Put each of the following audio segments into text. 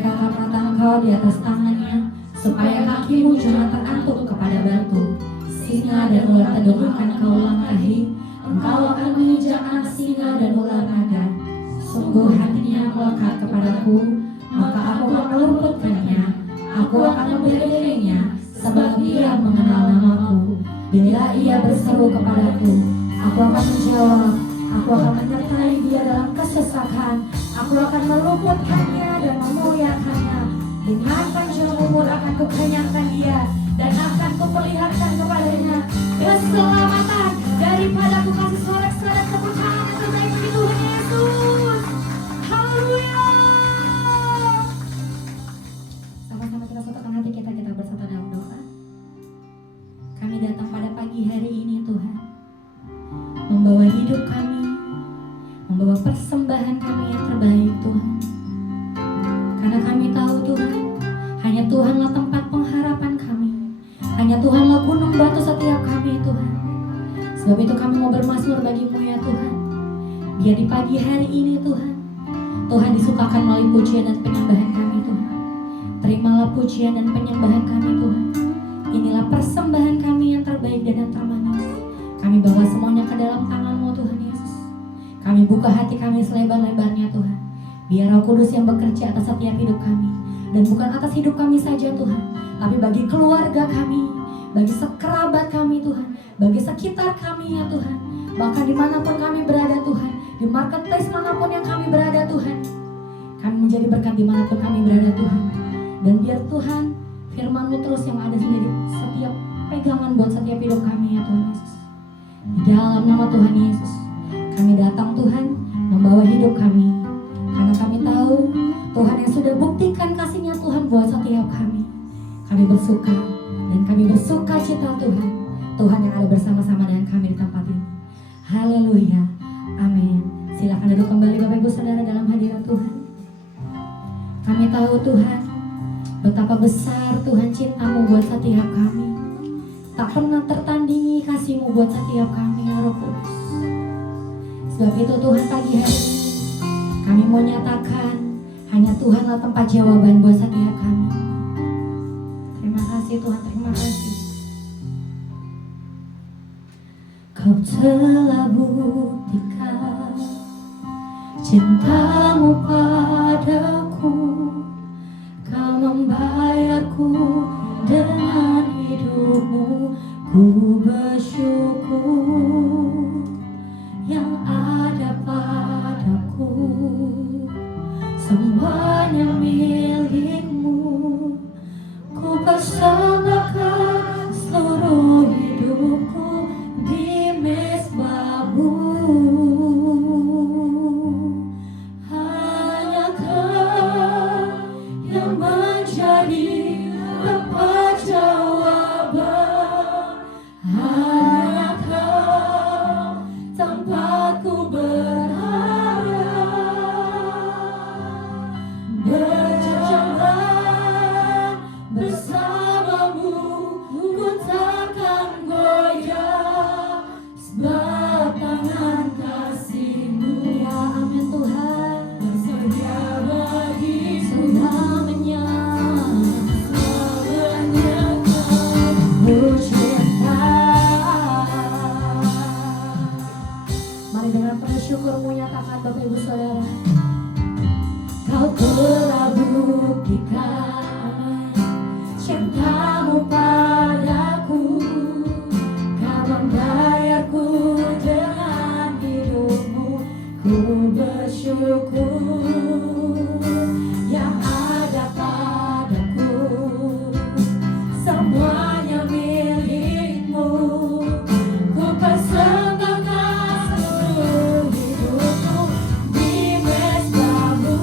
kata Engkau di atas tangannya, supaya kakimu jangan terantuk kepada batu. Singa dan ular tedung akan kau langkahi, Engkau akan menginjak anak singa dan ular naga. Sungguh hatinya melekat kepadaku, maka aku meluputkannya. Aku akan membelainya, sebab ia mengenal namaku. Bila ia berseru kepadaku, aku akan menjawab. Aku akan menyertai dia dalam kesesakan. Aku akan meluputkannya dan memuliakannya. Dengan panjang umur akan kukenyangkan dia, dan akan kuperlihatkan kepadanya keselamatan. Daripada ku kasih sorak-sorai dan tepuk tangan yang terbaik bagi Tuhan Yesus. Haleluya. Sama-sama kita satukan hati kita bersatu dalam doa. Kami datang pada pagi hari ini Tuhan, membawa hidup kami, membawa persembahan kami yang terbaik Tuhan. Karena kami tahu Tuhan, hanya Tuhanlah tempat pengharapan kami, hanya Tuhanlah gunung batu setiap kami Tuhan. Sebab itu kami mau bermazmur bagimu ya Tuhan. Biar di pagi hari ini Tuhan, Tuhan disukakan melalui pujian dan penyembahan kami Tuhan. Terimalah pujian dan penyembahan kami Tuhan. Inilah persembahan kami yang terbaik dan yang termanis. Kami bawa semuanya ke dalam tangan-Mu Tuhan Yesus. Kami buka hati kami selebar-lebarnya Tuhan. Biar Roh Kudus yang bekerja atas setiap hidup kami. Dan bukan atas hidup kami saja Tuhan, tapi bagi keluarga kami, bagi sekerabat kami Tuhan, bagi sekitar kami ya Tuhan. Bahkan dimanapun kami berada Tuhan, di marketplace manapun yang kami berada Tuhan, kami menjadi berkat dimanapun kami berada Tuhan. Dan biar Tuhan firman-Mu terus yang ada menjadi setiap pegangan buat setiap hidup kami ya Tuhan Yesus. Di dalam nama Tuhan Yesus, kami datang Tuhan membawa hidup kami. Karena kami tahu Tuhan yang sudah buktikan kasih-Nya Tuhan buat setiap kami. Kami bersuka dan kami bersuka cita Tuhan. Tuhan yang ada bersama-sama dengan kami di tempat ini. Haleluya, amin. Silakan duduk kembali Bapak Ibu Saudara dalam hadirat Tuhan. Kami tahu Tuhan, betapa besar Tuhan cinta-Mu buat setiap kami. Tak pernah tertandingi kasih-Mu buat setiap kami ya Roh Kudus. Sebab itu Tuhan pagi hari ini kami mau nyatakan hanya Tuhanlah tempat jawaban buat setiap kami. Terima kasih Tuhan, terima kasih. Kau telah buktikan cinta-Mu padaku. Kau membayarku dengan hidup-Mu. Ku bersyukur yang ada padaku. Semuanya milik-Mu. Ku persembahkan seluruh hidupku di mezbah-Mu. Hanya Kau yang menjadi tempat jawaban. Hanya Kau tempatku berharap. Berjalan bersama-Mu, ku takkan goyah, sebab tangan kasih-Mu ya amin Tuhan bersedia bagi selamanya. Selamanya Kau cinta. Mari dengan penuh syukur-Mu nyatakan Bapak Ibu Saudara, Kau telah buktikan cinta-Mu padaku. Kau membayarku dengan hidup-Mu. Ku bersyukur yang ada padaku. Semuanya milik-Mu. Ku persembahkan seluruh hidupku di mezbah-Mu.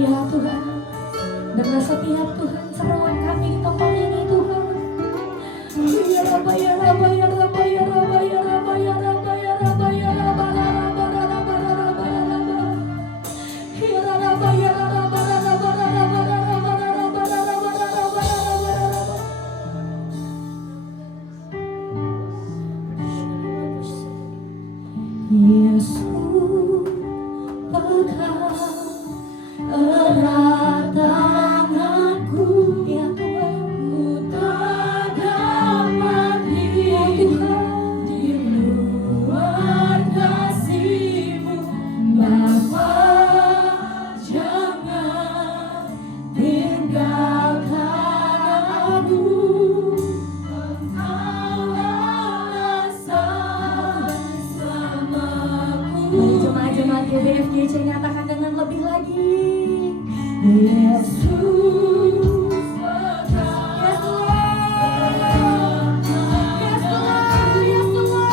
Ya Tuhan, dengan setiap Tuhan seruan kami di tempat ini Tuhan. Ya Rabba, ya Rabba, ya Rabba, ya Rabba, ya Rabba, ya Rabba, ya Rabba, ya Rabba, ya Rabba, ya Rabba, ya Rabba, ya Rabba. Ya Rabba, ya Rabba, ya Rabba, ya Rabba, ya Rabba, ya Rabba, ya Rabba, ya Rabba, ya Rabba, ya Rabba. Yesus, pegang erat tanganku, ya Tuhan, ku tak dapat hidup di luar kasih-Mu. Bapa, jangan tinggalkan aku. Engkaulah rasa bersamaku. Mari jemaat-jemaat GBFGC nyatakan dengan lebih lagi. Yesus, yes Lord, yes Lord, yes Lord.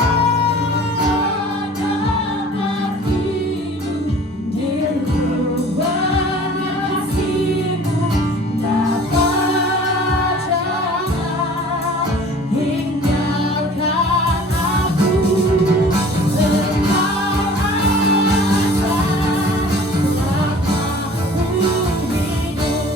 Dapat hidup di luar kasih-Mu. Bapa, jangan tinggalkan aku. Engkau asa selama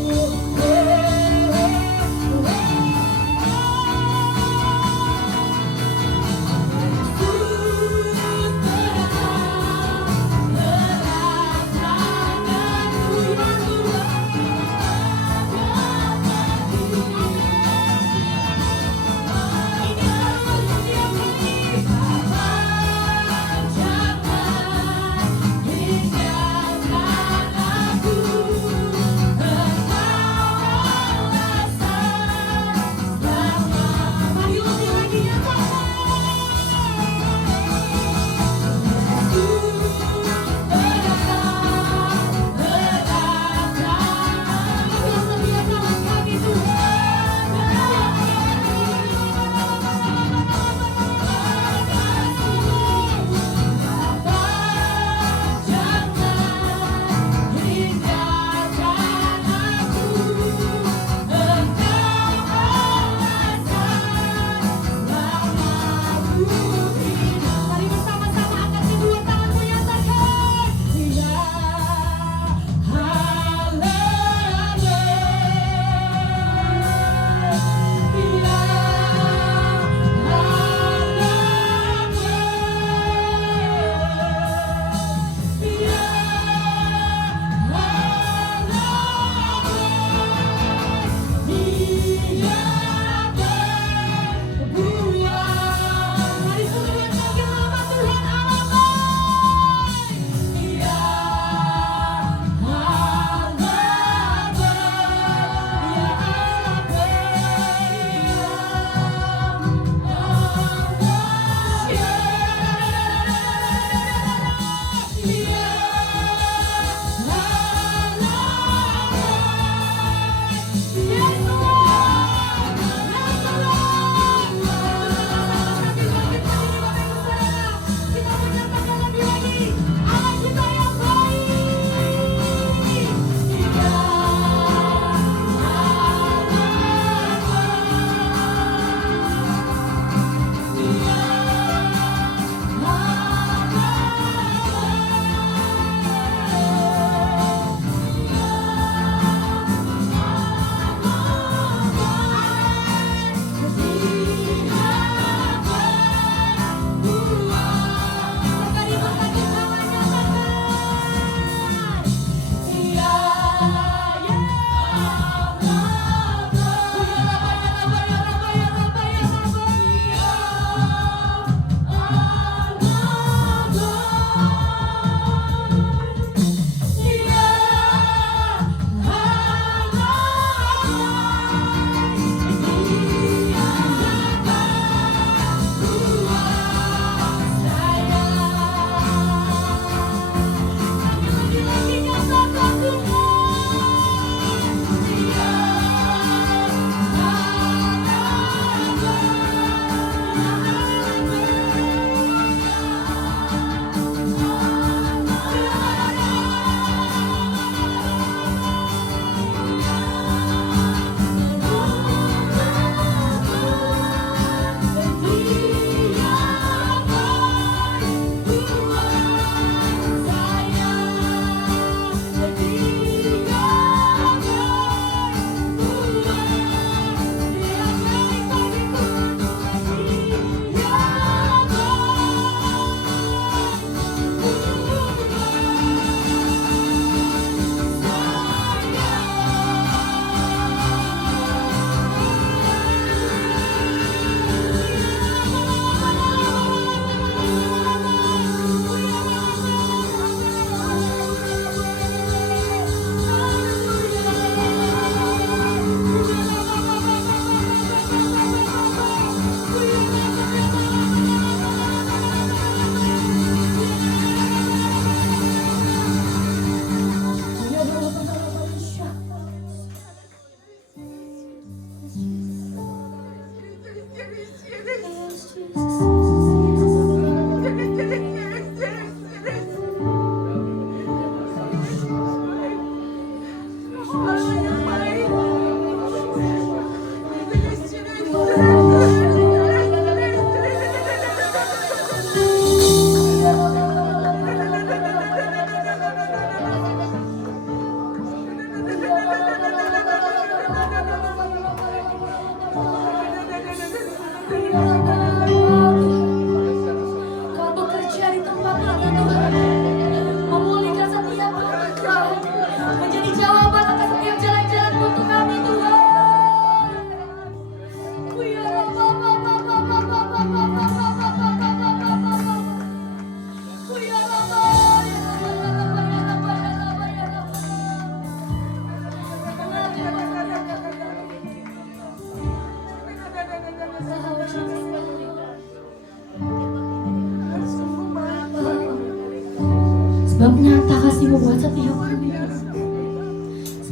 Sebab nyata kasih-Mu buat setiap kami.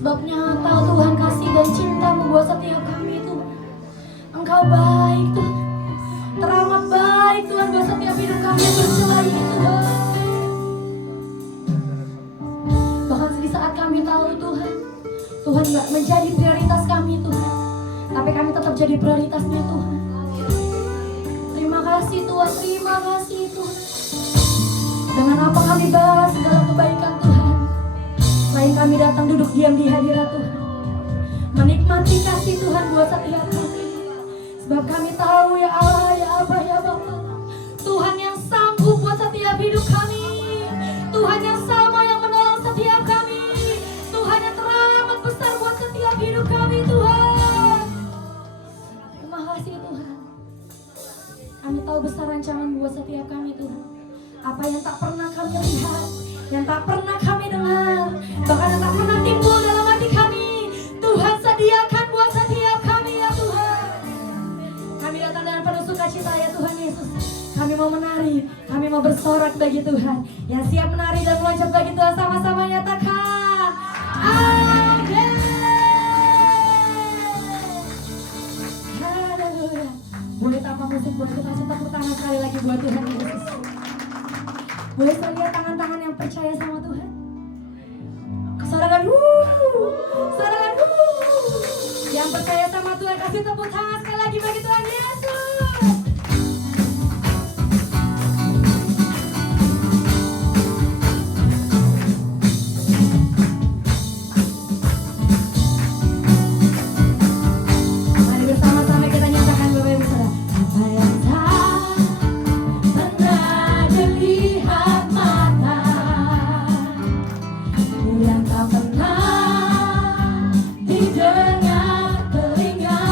Sebab nyata Tuhan kasih dan cinta-Mu buat setiap kami Tuhan. Engkau baik Tuhan, teramat baik Tuhan buat setiap hidup kami yang bercela ini Tuhan. Bahkan di saat kami tahu Tuhan, Tuhan gak menjadi prioritas kami Tuhan, tapi kami tetap jadi prioritasnya Tuhan. Terima kasih Tuhan, terima kasih Tuhan. Dengan apa kami balas segala kebaikan Tuhan, selain kami datang duduk diam di hadirat Tuhan, menikmati kasih Tuhan buat setiap kami. Sebab kami tahu ya Allah, ya Abah, ya Bapa, Tuhan yang sanggup buat setiap hidup kami, Tuhan yang sama yang menolong setiap kami, Tuhan yang teramat besar buat setiap hidup kami Tuhan. Terima kasih Tuhan. Kami tahu besar rancangan buat setiap kami Tuhan. Apa yang tak pernah kami lihat, yang tak pernah kami dengar, bahkan yang tak pernah timbul dalam hati kami, Tuhan sediakan buat setiap kami ya Tuhan. Kami datang dengan penuh sukacita ya Tuhan Yesus. Kami mau menari, kami mau bersorak bagi Tuhan. Yang siap menari dan meloncat bagi Tuhan, sama-sama nyatakan amin. Haleluya. Boleh tanpa musik, boleh kita kasih tepuk tangan sekali lagi buat Tuhan Yesus. Boleh saya lihat tangan-tangan yang percaya sama Tuhan? Sorangan sorangan yang percaya sama Tuhan, kasih tepuk tangan sekali lagi bagi Tuhan Yesus. Mari bersama-sama kita nyatakan Bapak Ibu Saudara, apa yang tak pernah dilihat mata, yang tak pernah didengar telinga,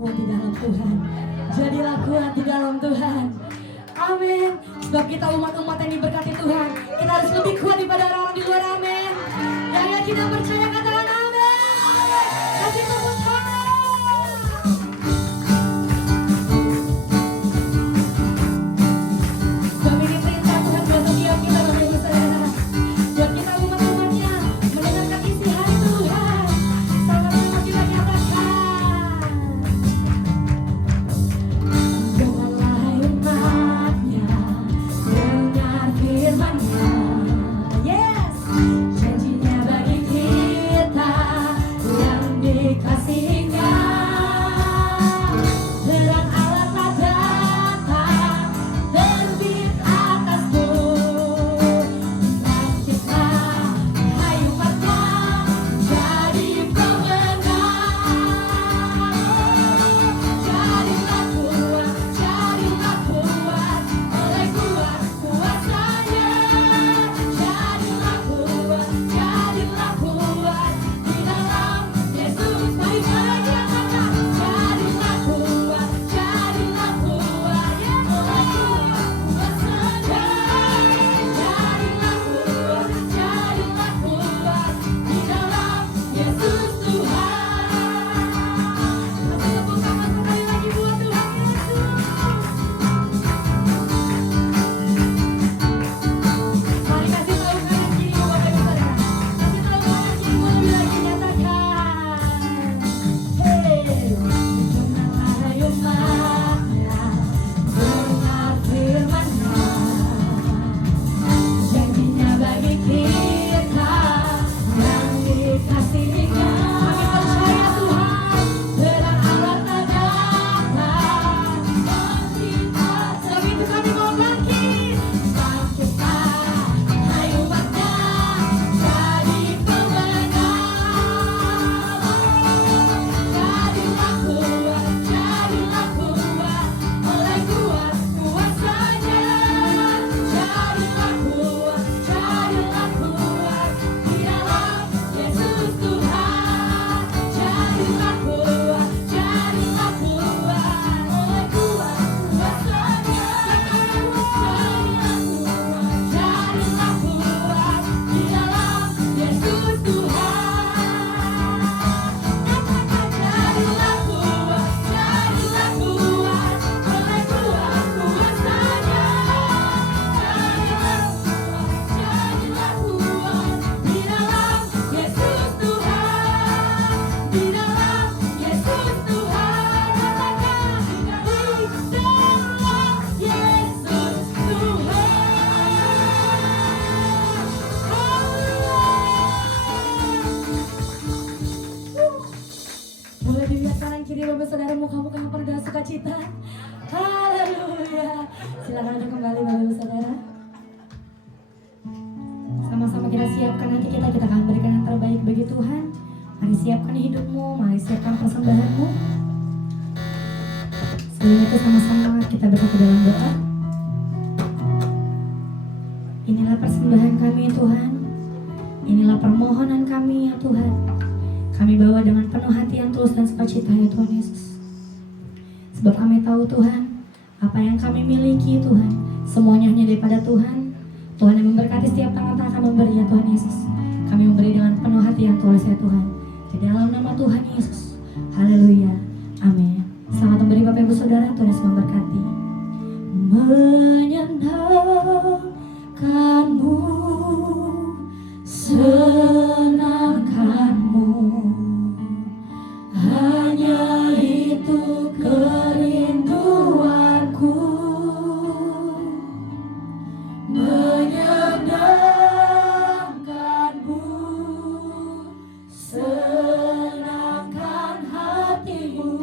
kuat di dalam Tuhan. Jadilah kuat di dalam Tuhan. Amin. Sebab kita umat-umat yang diberkati Tuhan, kita harus lebih kuat daripada orang-orang di luar. Amin. Yang kita percaya katakan amin. Kasih tepuk tangan. Sebab ini perintah Tuhan buat setiap kita, Bapak Ibu Saudara. Buat kita umat-umatnya mendengarkan isi hati Tuhan. Sama-sama kita nyatakan. Doalah umatnya, dengar firman-Nya. Yes, janjinya bagi kita yang dikasihinya. Terang Allah tak datang, terbit atas bumi. Bangkitlah, hai umatnya, jadi pemenang. Jadilah kuat, oleh kuat kuasanya. Jadilah kuat di dalam Yesus. Mari saja kata, jadilah kuat, oleh kuat kuasanya. Jadilah kuat di dalam Yesus Tuhan. Kasih tepuk tangan sekali lagi buat Tuhan Yesus. Mari kasih tahu kanan kiri Bapak Ibu Saudara. Kasih tahu kanan kiri lebih lagi nyatakan. Hey, dengarlah umatnya, dengar firman-Nya. Janjinya bagi kita yang dikasihinya. Kami percaya Tuhan, terang Allah tak datang, bangkitlah. Sebab itu kami mau bangkit. Bangkitlah, hai umatnya, jadi pemenang. Jadilah kuat, oleh kuat kuasanya. Jadilah kuat di dalam Yesus Tuhan. Jadilah kuat, oleh kuat kuasanya. Jadilah kuat di dalam Yesus Tuhan. Jadilah kuat, oleh kuat kuasanya. Jadilah kuat di dalam Yesus Tuhan. Di dalam Yesus Tuhan. Katakan, di dalam Yesus Tuhan. Boleh dilihat kanan kiri Bapak Saudara, muka-muka yang penuh dengan sukacita. Haleluya. Silakan anda kembali Bapak Ibu Saudara. Sama-sama kita siapkan, nanti kita akan berikan yang terbaik bagi Tuhan. Mari siapkan hidupmu, mari siapkan persembahanmu. Sebelum itu sama-sama kita bersatu dalam doa. Inilah persembahan kami ya Tuhan. Inilah permohonan kami ya Tuhan. Kami bawa dengan penuh hati yang tulus dan sukacita ya Tuhan Yesus. Sebab kami tahu Tuhan, apa yang kami miliki Tuhan, semuanya hanya daripada Tuhan. Tuhan yang memberkati setiap tangan tak akan memberi ya Tuhan Yesus. Kami memberi dengan penuh hati yang tulus ya Tuhan. Di dalam nama Tuhan Yesus. Haleluya. Amin. Selamat memberi Bapak Ibu Saudara, Tuhan Yesus memberkati. Menyenangkanmu, senangkanmu, hanya itu kerinduanku. Menyenangkanmu, senangkan hatimu,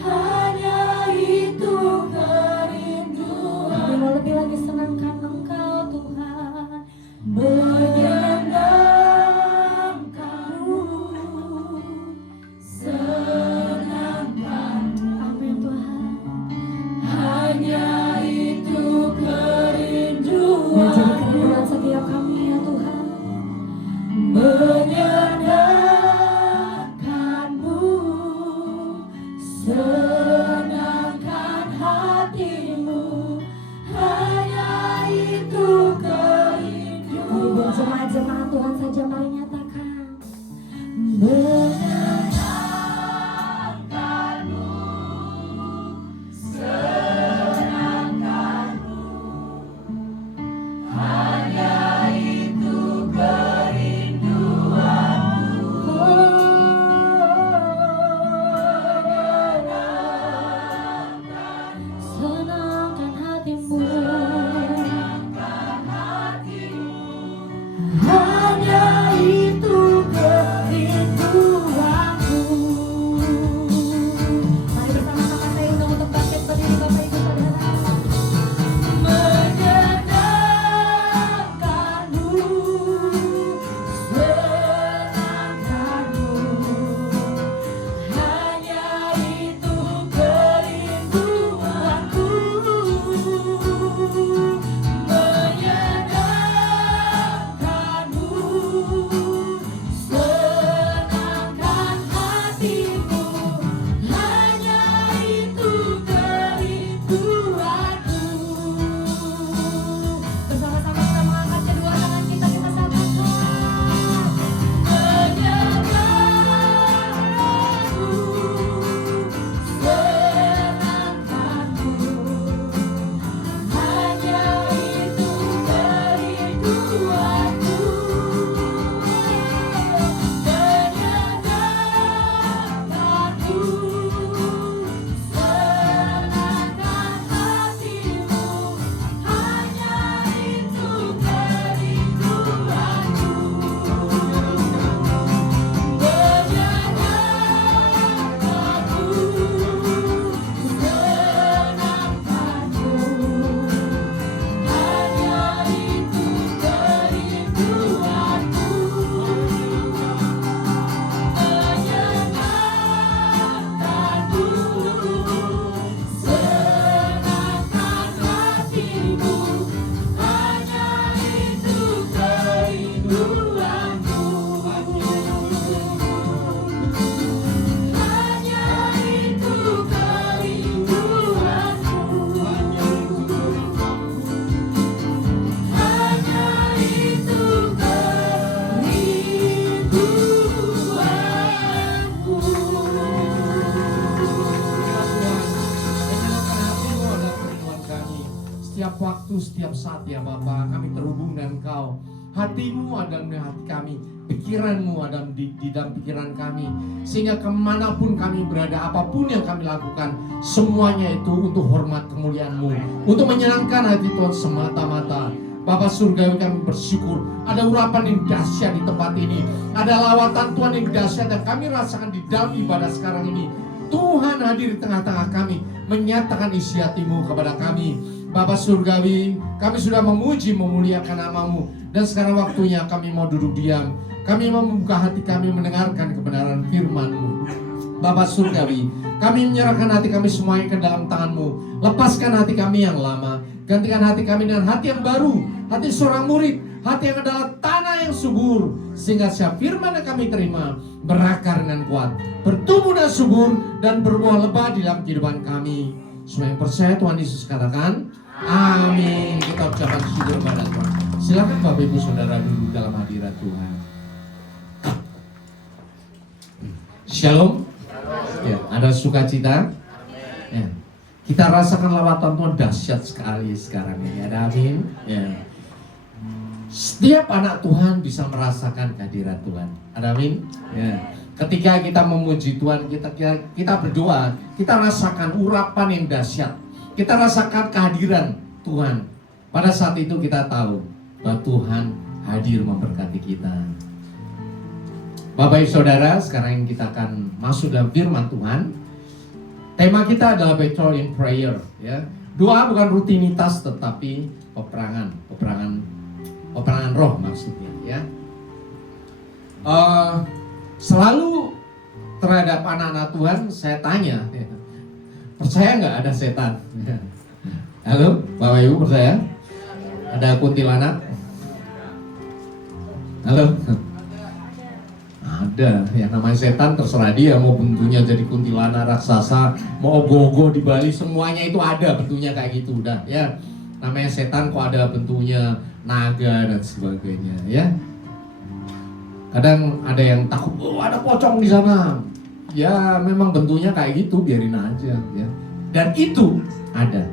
hanya itu kerinduan. Lebih lagi senangkan Engkau Tuhan. Menyenangkanmu, senangkanmu. Amin Tuhan. Hanya itu kerinduan. Dan jadi kerinduan setiap kami ya Tuhan. Menyenangkanmu, Tuhan saja, mari nyatakan. Senangkan hatimu, hanya itu kerinduanku. Mari bersama-sama saya undang untuk bangkit berdiri, Bapak Ibu Saudara. Menyenangkanmu, senangkanmu, hanya itu kerinduanku. Menyenangkanmu, senangkan hatimu, hanya itu kerinduanku. Bersama-sama kita mengangkat kedua tangan kita sambutkan. Menyenangkanmu, senangkanmu, hanya itu kerinduanku. Menyenangkanmu, senangkan hatimu, hanya itu kerinduanku. Setiap waktu, setiap saat ya Bapa, kami terhubung dengan Engkau. Hatimu ada di hati kami, pikiranmu ada di dalam pikiran kami. Sehingga kemanapun kami berada, apapun yang kami lakukan, semuanya itu untuk hormat kemuliaan-Mu, untuk menyenangkan hati Tuhan semata-mata. Bapa surgawi, kami bersyukur ada urapan yang dahsyat di tempat ini, ada lawatan Tuhan yang dahsyat dan kami rasakan di dalam ibadah sekarang ini. Tuhan hadir di tengah-tengah kami, menyatakan isi hati-Mu kepada kami. Bapa surgawi, kami sudah memuji, memuliakan nama-Mu, dan sekarang waktunya kami mau duduk diam. Kami mau membuka hati kami mendengarkan kebenaran firman-Mu. Bapa surgawi, kami menyerahkan hati kami semuanya ke dalam tangan-Mu. Lepaskan hati kami yang lama, gantikan hati kami dengan hati yang baru, hati seorang murid, hati yang adalah tanah yang subur, sehingga setiap firman yang kami terima berakar dengan kuat, bertumbuh dan subur, dan berbuah lebat di dalam kehidupan kami. Semua yang percaya Tuhan Yesus katakan amin. Kita ucapkan syukur kepada Tuhan. Silakan Bapak Ibu Saudara duduk dalam hadirat Tuhan. Shalom. Ya, ada sukacita. Ya. Kita rasakan lawatan Tuhan dahsyat sekali sekarang ini. Ada amin. Ya. Setiap anak Tuhan bisa merasakan kehadiran Tuhan. Ada amin. Ya. Ketika kita memuji Tuhan, kita berdoa, kita rasakan urapan yang dahsyat. Kita rasakan kehadiran Tuhan. Pada saat itu kita tahu bahwa Tuhan hadir memberkati kita. Bapak Ibu Saudara, sekarang kita akan masuk dalam firman Tuhan. Tema kita adalah Battle in Prayer. Ya. Doa bukan rutinitas, tetapi peperangan roh maksudnya. Ya. Selalu terhadap anak-anak Tuhan saya tanya, ya, percaya nggak ada setan? Halo, Bapak Ibu percaya? Ada kuntilanak? Halo? Ada, yang namanya setan terserah dia mau bentuknya jadi kuntilanak, raksasa, mau ogoh-ogoh di Bali, semuanya itu ada bentuknya kayak gitu udah ya. Namanya setan kok ada bentuknya naga dan sebagainya ya. Kadang ada yang takut, oh ada pocong di sana. Ya memang bentuknya kayak gitu, biarin aja ya. Dan itu ada.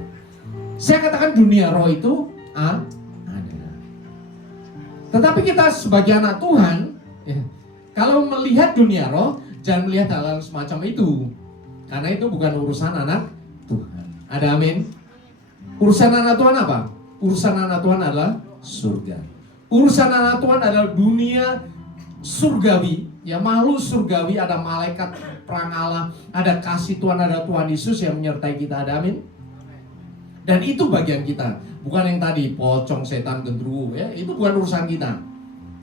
Saya katakan dunia roh itu ada. Tetapi kita sebagai anak Tuhan, ya, kalau melihat dunia roh, jangan melihat hal-hal semacam itu. Karena itu bukan urusan anak Tuhan. Ada amin? Urusan anak Tuhan apa? Urusan anak Tuhan adalah surga. Urusan anak Tuhan adalah dunia surgawi. Ya, makhluk surgawi, ada malaikat perang Allah, ada kasih Tuhan, ada Tuhan Yesus yang menyertai kita. Ada amin? Dan itu bagian kita. Bukan yang tadi, pocong, setan, gendruwo. Ya, itu bukan urusan kita.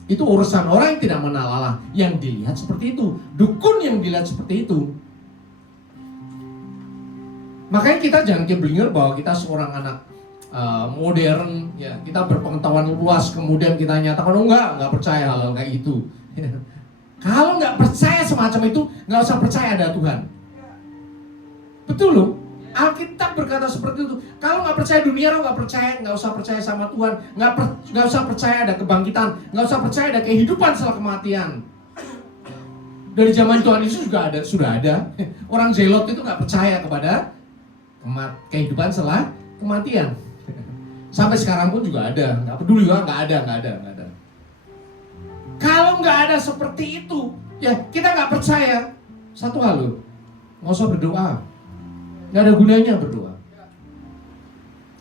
Itu urusan orang yang tidak mengenal Allah. Yang dilihat seperti itu. Dukun yang dilihat seperti itu. Makanya kita jangan keblinger bahwa kita seorang anak modern. Ya, kita berpengetahuan luas. Kemudian kita nyatakan, oh enggak percaya hal-hal kayak gitu. Kalau nggak percaya semacam itu, nggak usah percaya ada Tuhan. Betul loh. Alkitab berkata seperti itu. Kalau nggak percaya dunia, nggak percaya, nggak usah percaya sama Tuhan, nggak usah percaya ada kebangkitan, nggak usah percaya ada kehidupan setelah kematian. Dari zaman Tuhan Yesus juga sudah ada. Orang Zelot itu nggak percaya kepada kehidupan setelah kematian. Sampai sekarang pun juga ada. Nggak peduli juga, nggak ada. Kalau nggak ada seperti itu, ya kita nggak percaya. Satu hal loh, nggak usah berdoa. Nggak ada gunanya berdoa.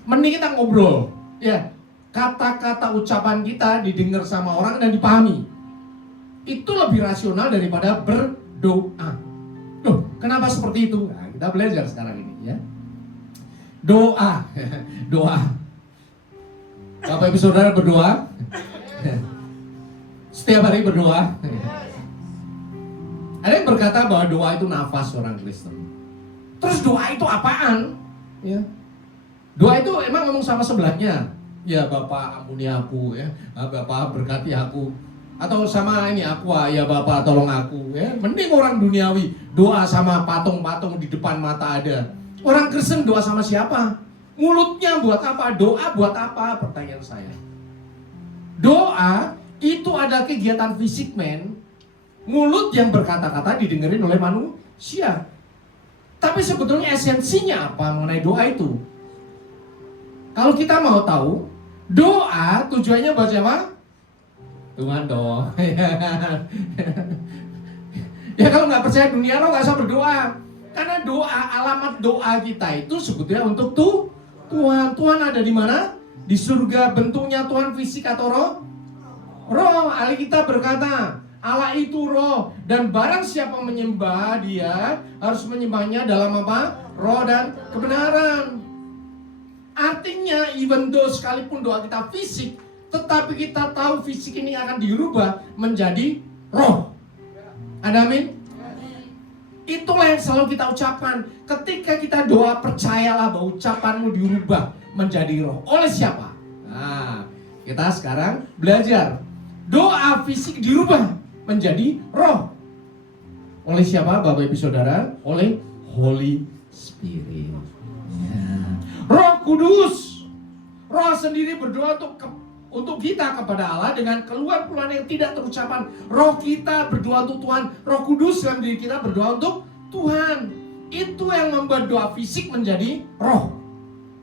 Mending kita ngobrol, ya kata-kata ucapan kita didengar sama orang dan dipahami. Itu lebih rasional daripada berdoa. Loh, kenapa seperti itu? Nah, kita belajar sekarang ini, ya. Doa. Bapak Ibu Saudara berdoa? Setiap hari berdoa. Ada yang berkata bahwa doa itu nafas orang Kristen. Terus doa itu apaan? Ya. Doa itu emang ngomong sama sebelahnya. Ya Bapak ampuni aku, ya. Bapak berkati aku. Atau sama ini aku, ya Bapak tolong aku, ya. Mending orang duniawi doa sama patung-patung di depan mata ada. Orang Kristen doa sama siapa? Mulutnya buat apa? Doa buat apa? Pertanyaan saya. Doa itu ada kegiatan fisik, men. Mulut yang berkata-kata didengerin oleh manusia. Tapi sebetulnya esensinya apa mengenai doa itu? Kalau kita mau tahu, doa tujuannya buat siapa? Tuhan dong. Ya kalau nggak percaya dunia roh nggak usah berdoa. Karena doa, alamat doa kita itu sebetulnya untuk Tuhan. Tuhan ada di mana? Di surga. Bentuknya Tuhan fisik atau roh? Roh. Alkitab berkata, Allah itu roh, dan barang siapa menyembah dia harus menyembahnya dalam apa? Roh dan kebenaran. Artinya even though sekalipun doa kita fisik, tetapi kita tahu fisik ini akan dirubah menjadi roh. Ada amin? Itulah yang selalu kita ucapkan. Ketika kita doa, percayalah bahwa ucapanmu dirubah menjadi roh. Oleh siapa? Nah, kita sekarang belajar. Doa fisik dirubah menjadi roh. Oleh siapa Bapak Ibu Saudara? Oleh Holy Spirit. Ya. Roh Kudus. Roh sendiri berdoa untuk kita kepada Allah dengan keluhan-keluhan yang tidak terucapkan. Roh kita berdoa untuk Tuhan. Roh Kudus dalam diri kita berdoa untuk Tuhan. Itu yang membuat doa fisik menjadi roh.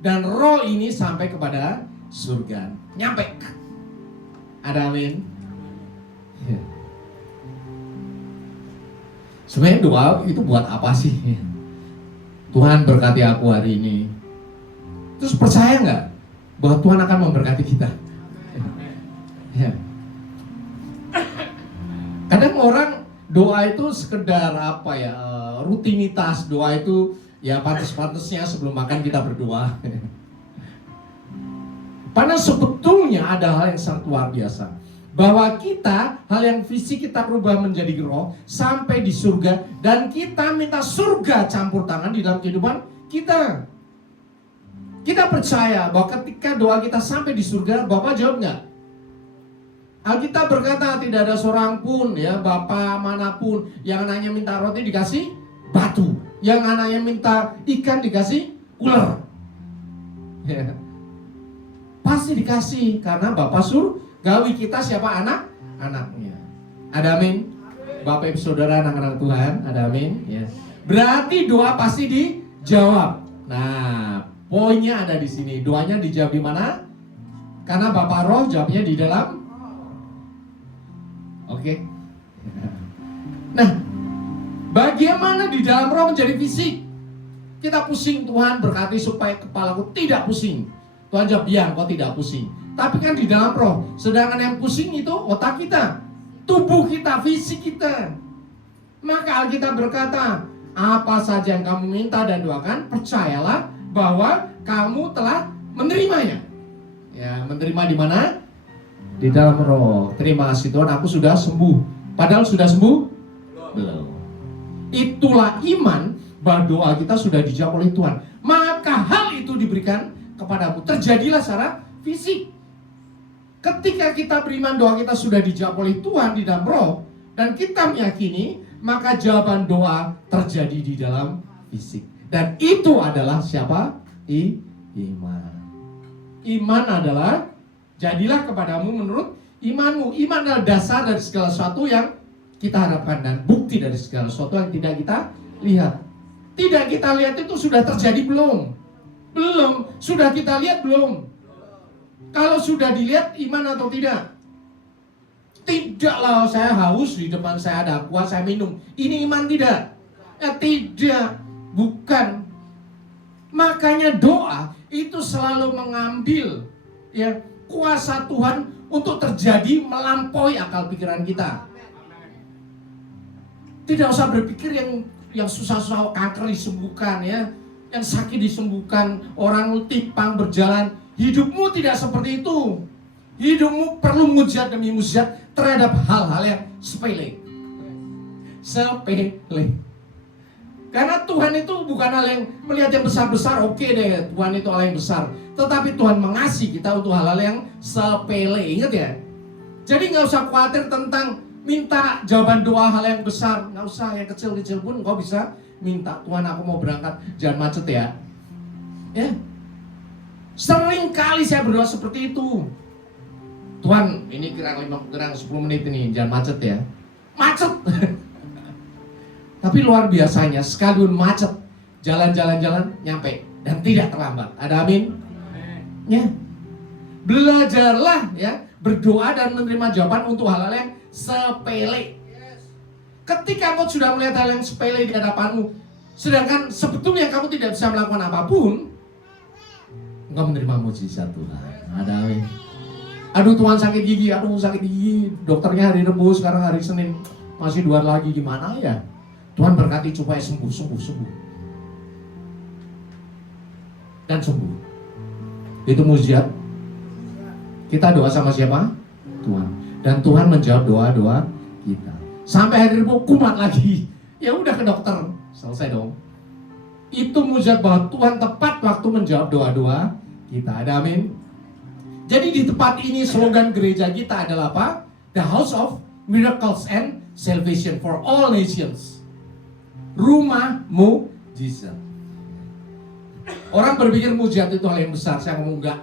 Dan roh ini sampai kepada surga. Nyampe. Ada amin? Ya. Sebenarnya doa itu buat apa sih? Tuhan berkati aku hari ini. Terus percaya nggak bahwa Tuhan akan memberkati kita? Ya. Kadang orang doa itu sekedar apa ya, rutinitas. Doa itu ya pantas-pantasnya sebelum makan kita berdoa. Padahal sebetulnya ada hal yang sangat luar biasa. Bahwa kita, hal yang fisik kita berubah menjadi roh sampai di surga. Dan kita minta surga campur tangan di dalam kehidupan kita. Kita percaya bahwa ketika doa kita sampai di surga, Bapak jawab nggak? Alkitab berkata tidak ada seorang pun, ya Bapak manapun yang anaknya minta roti dikasih batu, yang anaknya minta ikan dikasih ular. Ya. Pasti dikasih karena Bapak surgawi. Kita siapa? Anaknya. Ada amin? Bapak Ibu Saudara, anak-anak Tuhan, ada amin? Ya. Berarti doa pasti dijawab. Nah, poinnya ada di sini. Doanya dijawab di mana? Karena Bapak Roh jawabnya di dalam. Oke. Nah, bagaimana di dalam roh menjadi fisik? Kita pusing, Tuhan berkati supaya kepalaku tidak pusing. Tuhan jawab, ya, kau tidak pusing. Tapi kan di dalam roh. Sedangkan yang pusing itu otak kita, tubuh kita, fisik kita. Maka Alkitab berkata, apa saja yang kamu minta dan doakan, percayalah bahwa kamu telah menerimanya. Ya, menerima di mana? Di dalam roh. Terima kasih Tuhan, aku sudah sembuh. Padahal sudah sembuh? Belum. Itulah iman bahwa doa kita sudah dijawab oleh Tuhan. Maka hal itu diberikan kepadamu. Terjadilah secara fisik. Ketika kita beriman doa kita sudah dijawab oleh Tuhan di dalam roh, dan kita meyakini, maka jawaban doa terjadi di dalam fisik. Dan itu adalah siapa? Iman. Iman adalah jadilah kepadamu menurut imanmu. Iman adalah dasar dari segala sesuatu yang kita harapkan dan bukti dari segala sesuatu yang tidak kita lihat. Tidak kita lihat itu sudah terjadi belum? Belum. Sudah kita lihat belum? Kalau sudah dilihat, iman atau tidak? Tidaklah, saya haus, di depan saya ada aqua, saya minum. Ini iman tidak? Ya tidak, bukan. Makanya doa itu selalu mengambil ya kuasa Tuhan untuk terjadi melampaui akal pikiran kita. Tidak usah berpikir yang susah-susah, kanker disembuhkan ya, yang sakit disembuhkan, orang tipang berjalan. Hidupmu tidak seperti itu. Hidupmu perlu mujizat demi mujizat terhadap hal-hal yang sepele. Sepele. Karena Tuhan itu bukan hal yang melihat yang besar-besar, oke deh, Tuhan itu hal yang besar. Tetapi Tuhan mengasihi kita untuk hal-hal yang sepele. Ingat ya? Jadi gak usah khawatir tentang minta jawaban doa hal yang besar. Gak usah, yang kecil-kecil pun kau bisa minta. Tuhan, aku mau berangkat, jangan macet ya. Ya. Sering kali saya berdoa seperti itu. Tuhan, gerang 10 menit ini, jangan macet ya. Macet. Tapi luar biasanya, sekalipun macet, jalan-jalan nyampe dan tidak terlambat. Ada amin? Ya. Belajarlah ya, berdoa dan menerima jawaban untuk hal-hal yang sepele. Ketika kau sudah melihat hal yang sepele di hadapanmu, sedangkan sebetulnya kamu tidak bisa melakukan apapun, engkau menerima mujizat Tuhan. Ada amin. Aduh Tuhan sakit gigi, dokternya hari Rabu, sekarang hari Senin, masih 2 hari lagi, gimana ya? Tuhan berkati supaya sembuh. Dan sembuh. Itu mujizat. Kita doa sama siapa? Tuhan. Dan Tuhan menjawab doa-doa kita. Sampai hari Rabu kumat lagi. Ya udah ke dokter, selesai dong. Itu mujizat bahwa Tuhan tepat waktu menjawab doa-doa kita. Ada amin. Jadi di tempat ini slogan gereja kita adalah apa? The House of Miracles and Salvation for all nations. Rumah mujizat. Orang berpikir mujizat itu hal yang besar. Saya ngomong enggak.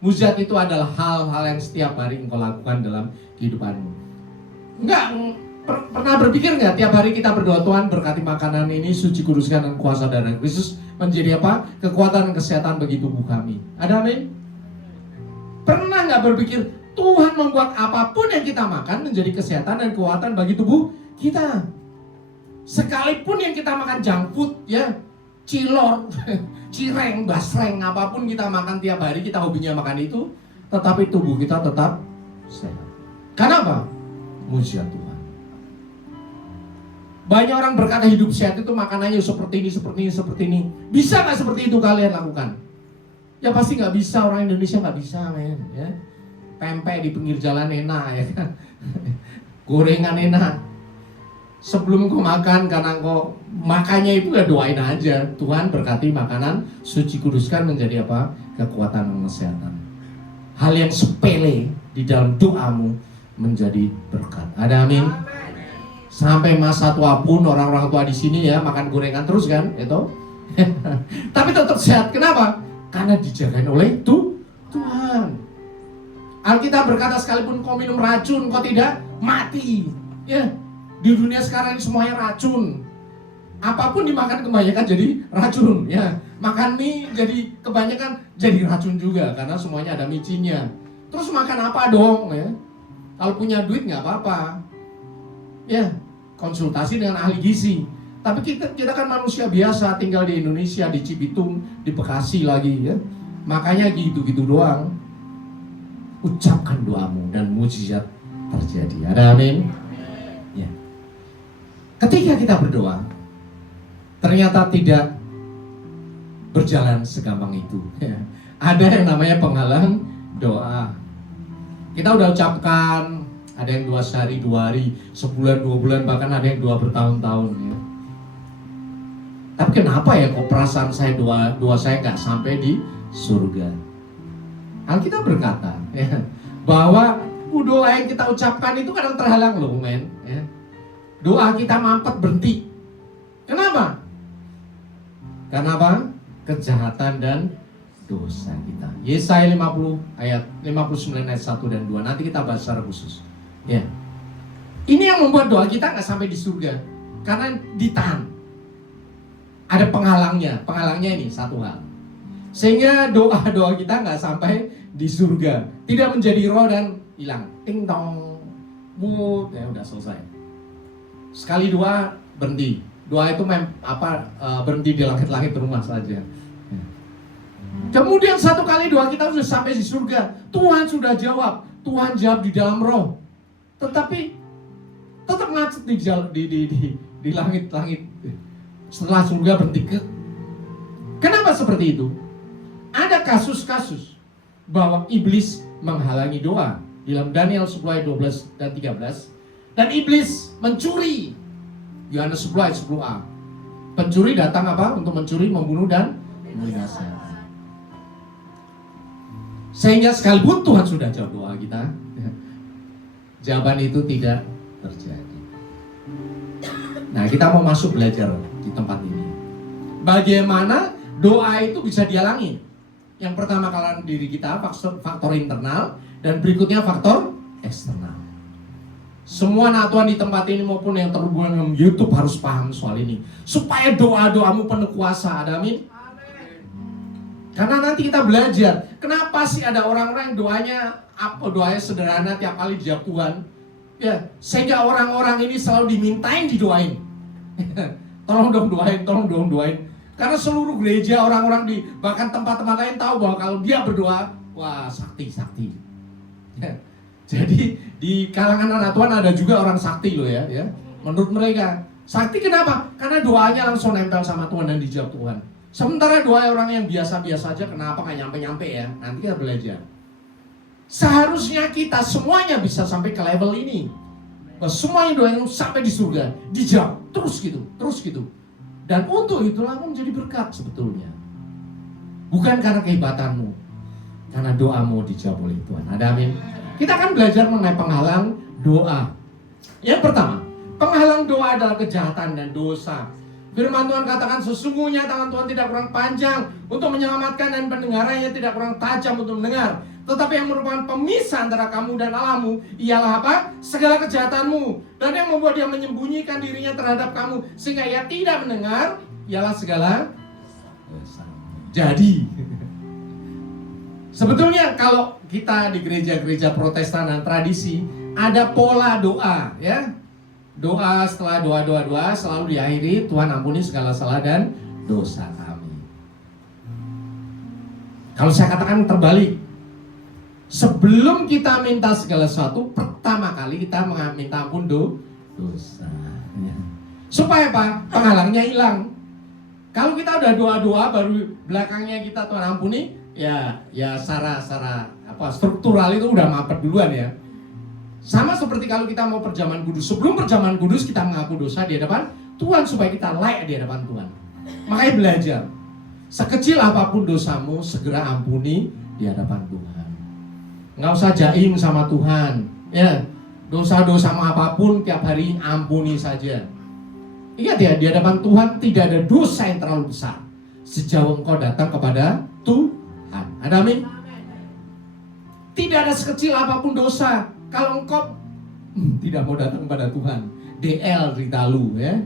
Mujizat itu adalah hal-hal yang setiap hari engkau lakukan dalam kehidupanmu. Enggak. Pernah berpikir nggak tiap hari kita berdoa, Tuhan berkati makanan ini, suci kuduskan dan kuasa darah Kristus menjadi apa? Kekuatan dan kesehatan bagi tubuh kami. Ada amin? Pernah nggak berpikir Tuhan membuat apapun yang kita makan menjadi kesehatan dan kekuatan bagi tubuh kita? Sekalipun yang kita makan junk food ya, cilor, cireng, basreng, apapun kita makan tiap hari, kita hobinya makan itu, tetapi tubuh kita tetap sehat. Kenapa? Mujizat Tuhan. Banyak orang berkata hidup sehat itu makanannya seperti ini. Bisa nggak seperti itu kalian lakukan? Ya pasti nggak bisa, orang Indonesia nggak bisa men. Ya. Pempek di pinggir jalan enak ya kan. Gorengan enak. Sebelum kau makan, karena kau makannya itu ya doain aja. Tuhan berkati makanan, suci kuduskan menjadi apa? Kekuatan dan kesehatan. Hal yang sepele di dalam doamu menjadi berkat. Ada amin? Sampai masa tua pun orang-orang tua di sini ya makan gorengan terus kan, itu. Tapi tetap sehat. Kenapa? Karena dijagain oleh Tuhan. Alkitab berkata sekalipun kau minum racun, kau tidak mati. Ya, di dunia sekarang ini semuanya racun. Apapun dimakan kebanyakan jadi racun, ya. Makan mie jadi kebanyakan jadi racun juga karena semuanya ada micinnya. Terus makan apa dong, ya? Kalau punya duit nggak apa-apa, ya konsultasi dengan ahli gizi. Tapi kita kan manusia biasa, tinggal di Indonesia, di Cibitung, di Bekasi lagi, ya. Makanya gitu-gitu doang. Ucapkan doamu dan mujizat terjadi. Ada amin? Ya. Ketika kita berdoa, ternyata tidak berjalan segampang itu. Ada yang namanya penghalang doa. Kita udah ucapkan, ada yang 2 hari, 2 hari, sebulan, 2 bulan, bahkan ada yang 2 bertahun-tahun. Ya. Tapi kenapa ya kok perasaan saya doa saya nggak sampai di surga? Alkitab berkata ya, bahwa doa yang kita ucapkan itu kadang terhalang loh, men. Ya. Doa kita mampet berhenti. Kenapa? Karena apa? Kejahatan dan dosa kita. Yesaya 59 ayat 1 dan 2. Nanti kita bahas secara khusus. Ya. Ini yang membuat doa kita nggak sampai di surga. Karena ditahan. Ada penghalangnya. Penghalangnya ini satu hal. Sehingga doa-doa kita nggak sampai di surga. Tidak menjadi roh dan hilang. Ting tong. Mut. Ya udah selesai. Sekali doa berhenti. Doa itu berhenti di langit-langit rumah saja. Kemudian satu kali doa kita sudah sampai di surga. Tuhan sudah jawab. Tuhan jawab di dalam roh. Tetapi tetap ngacet di langit-langit. Setelah surga berhenti. Kenapa seperti itu? Ada kasus-kasus bahwa iblis menghalangi doa. Dalam Daniel 10 ayat 12 dan 13. Dan iblis mencuri. Yohanes 10 ayat 10a. Pencuri datang apa? Untuk mencuri, membunuh, dan membinasakan. Sehingga sekalipun Tuhan sudah jawab doa kita, jawaban itu tidak terjadi. Nah, kita mau masuk belajar di tempat ini. Bagaimana doa itu bisa dihalangi? Yang pertama kalau diri kita, faktor internal, dan berikutnya faktor eksternal. Semua anak Tuhan di tempat ini maupun yang terhubung dengan YouTube harus paham soal ini. Supaya doa-doamu penuh kuasa, ada amin? Karena nanti kita belajar, kenapa sih ada orang-orang yang doanya sederhana tiap kali dijawab Tuhan. Ya, sehingga orang-orang ini selalu dimintain didoain. Tolong dong doain. Karena seluruh gereja, orang-orang bahkan tempat-tempat lain tahu bahwa kalau dia berdoa, wah sakti. Ya. Jadi di kalangan anak Tuhan ada juga orang sakti loh ya. Menurut mereka, sakti kenapa? Karena doanya langsung nempel sama Tuhan dan dijawab Tuhan. Sementara doa orang yang biasa-biasa aja kenapa nggak nyampe-nyampe ya? Nanti kita belajar. Seharusnya kita semuanya bisa sampai ke level ini. Semuanya doa yang sampai di surga dijawab terus gitu. Dan untuk itulah menjadi berkat sebetulnya. Bukan karena kehebatanmu, karena doamu dijawab oleh Tuhan. Ada amin. Kita akan belajar mengenai penghalang doa. Yang pertama, penghalang doa adalah kejahatan dan dosa. Firman Tuhan katakan sesungguhnya tangan Tuhan tidak kurang panjang untuk menyelamatkan dan pendengarannya tidak kurang tajam untuk mendengar. Tetapi yang merupakan pemisah antara kamu dan Allahmu ialah apa? Segala kejahatanmu. Dan yang membuat dia menyembunyikan dirinya terhadap kamu sehingga ia tidak mendengar ialah segala dosa. Jadi sebetulnya kalau kita di gereja-gereja Protestan dan tradisi ada pola doa ya. Doa setelah doa selalu diakhiri Tuhan ampuni segala salah dan dosa kami. Kalau saya katakan terbalik. Sebelum kita minta segala sesuatu, pertama kali kita minta ampun dosa. Ya. Supaya apa? Penghalangnya hilang. Kalau kita udah doa-doa baru belakangnya kita Tuhan ampuni, ya secara struktural itu udah mampet duluan ya. Sama seperti kalau kita mau perjamuan kudus. Sebelum perjamuan kudus kita mengaku dosa di hadapan Tuhan supaya kita layak di hadapan Tuhan. Makanya belajar. Sekecil apapun dosamu segera ampuni di hadapan Tuhan. Nggak usah jaim sama Tuhan. Ya, dosa-dosamu apapun tiap hari ampuni saja. Ingat ya, di hadapan Tuhan tidak ada dosa yang terlalu besar sejauh engkau datang kepada Tuhan. Ada amin? Tidak ada sekecil apapun dosa. Kalau engkau tidak mau datang pada Tuhan. DL cerita lu ya.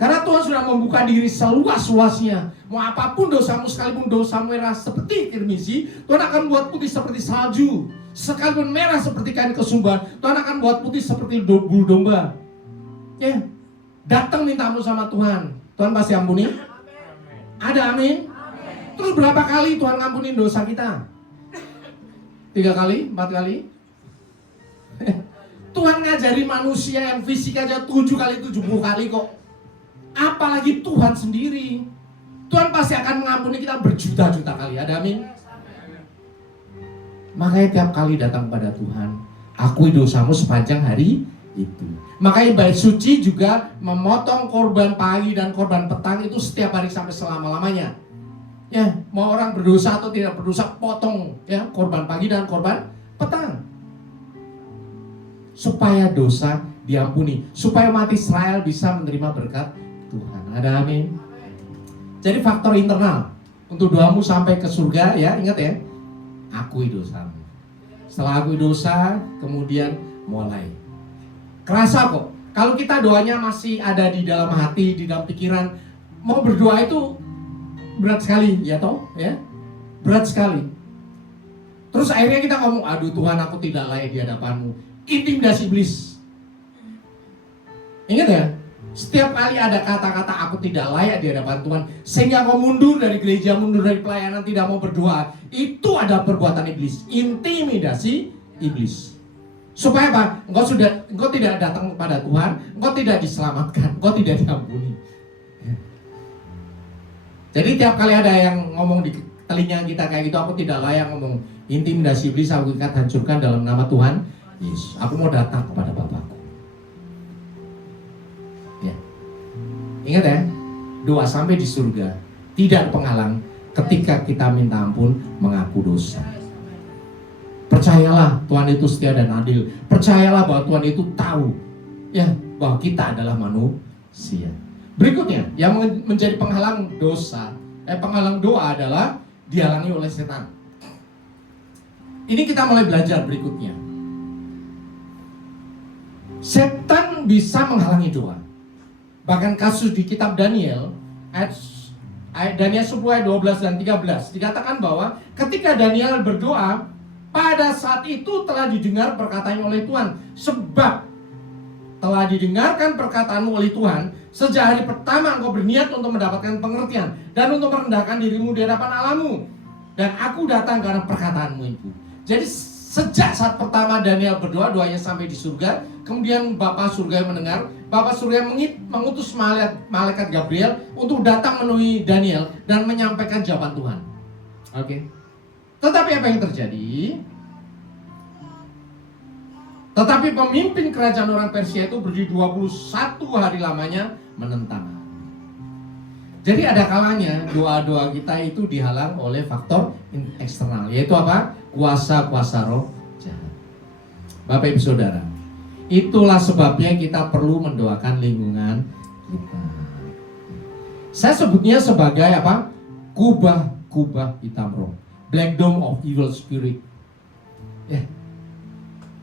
Karena Tuhan sudah membuka diri seluas-luasnya. Mau apapun dosamu, sekalipun dosamu merah seperti kirmisi, Tuhan akan buat putih seperti salju. Sekalipun merah seperti kain kesumbar, Tuhan akan buat putih seperti bulu domba. Ya, datang mintamu sama Tuhan, Tuhan pasti ampuni. Ada amin? Terus berapa kali Tuhan ngampunin dosa kita? 3 kali? 4 kali? Tuhan ngajari manusia yang fisik aja 7 kali 70 kali kok. Apalagi Tuhan sendiri. Tuhan pasti akan mengampuni kita berjuta-juta kali. Ada amin? Makanya tiap kali datang pada Tuhan, akui dosamu sepanjang hari itu. Makanya bait suci juga memotong korban pagi dan korban petang itu setiap hari sampai selama-lamanya. Ya, mau orang berdosa atau tidak berdosa, potong ya korban pagi dan korban petang. Supaya dosa diampuni, supaya umat Israel bisa menerima berkat Tuhan. Ada amin? Jadi faktor internal untuk doamu sampai ke surga ya, ingat ya, akui dosamu. Setelah akui dosa, kemudian mulai. Kerasa kok, kalau kita doanya masih ada di dalam hati, di dalam pikiran, mau berdoa itu berat sekali, ya toh, ya, berat sekali. Terus akhirnya kita ngomong, aduh Tuhan, aku tidak layak di hadapanmu. Intimidasi iblis. Ingat ya, setiap kali ada kata-kata aku tidak layak di hadapan Tuhan, sehingga kau mundur dari gereja, mundur dari pelayanan, tidak mau berdoa, itu adalah perbuatan iblis, intimidasi iblis. Supaya apa? Engkau tidak datang kepada Tuhan, engkau tidak diselamatkan, engkau tidak diampuni. Jadi tiap kali ada yang ngomong di telinga kita kayak gitu, aku tidak layak ngomong, intimidasi iblis aku ikat, hancurkan dalam nama Tuhan Yesus. Aku mau datang kepada Bapakku. Ya. Ingat ya, doa sampai di surga tidak penghalang ketika kita minta ampun, mengaku dosa. Percayalah Tuhan itu setia dan adil. Percayalah bahwa Tuhan itu tahu ya bahwa kita adalah manusia. Berikutnya yang menjadi penghalang dosa, penghalang doa adalah dihalangi oleh setan. Ini kita mulai belajar berikutnya. Setan bisa menghalangi doa. Bahkan kasus di kitab Daniel ayat Daniel 10 ayat 12 dan 13 dikatakan bahwa ketika Daniel berdoa, pada saat itu telah didengar perkataannya oleh Tuhan. Sebab telah didengarkan perkataanmu oleh Tuhan, sejak hari pertama engkau berniat untuk mendapatkan pengertian dan untuk merendahkan dirimu di hadapan Allahmu. Dan aku datang karena perkataanmu itu. Jadi sejak saat pertama Daniel berdoa, doanya sampai di surga. Kemudian Bapa surga yang mendengar, Bapa surga yang mengutus malaikat Gabriel untuk datang menemui Daniel dan menyampaikan jawaban Tuhan. Oke. Tetapi apa yang terjadi? Tetapi pemimpin kerajaan orang Persia itu berdiri 21 hari lamanya menentang. Jadi ada kalanya doa-doa kita itu dihalang oleh faktor eksternal, yaitu apa? Kuasa-kuasa roh jahat. Bapak Ibu Saudara, itulah sebabnya kita perlu mendoakan lingkungan kita. Saya sebutnya sebagai apa? Kubah hitam roh. Black Dome of Evil Spirit. Ya.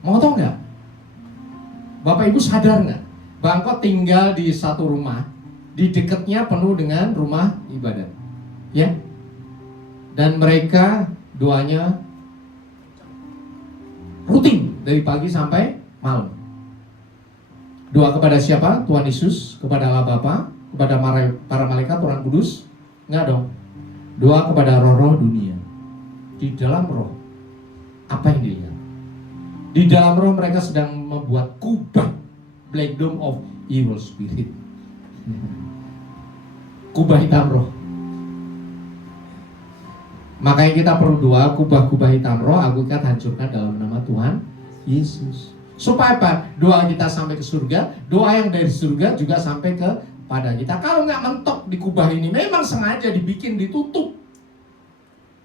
Mau tau nggak? Bapak Ibu sadar nggak? Bahwa tinggal di satu rumah, di dekatnya penuh dengan rumah ibadat. Ya. Dan mereka doanya rutin dari pagi sampai malam. Doa kepada siapa? Tuhan Yesus, kepada Allah Bapa, kepada para malaikat, Tuhan Kudus? Enggak dong. Doa kepada roh-roh dunia. Di dalam roh, apa yang dilihat? Di dalam roh mereka sedang membuat kubah, Black Dome of Evil Spirit. Kubah hitam roh. Makanya kita perlu doa, kubah-kubah hitam roh aku ikat, hancurkan dalam nama Tuhan Yesus. Supaya apa? Doa kita sampai ke surga, doa yang dari surga juga sampai kepada kita. Kalau nggak mentok di kubah ini, memang sengaja dibikin ditutup.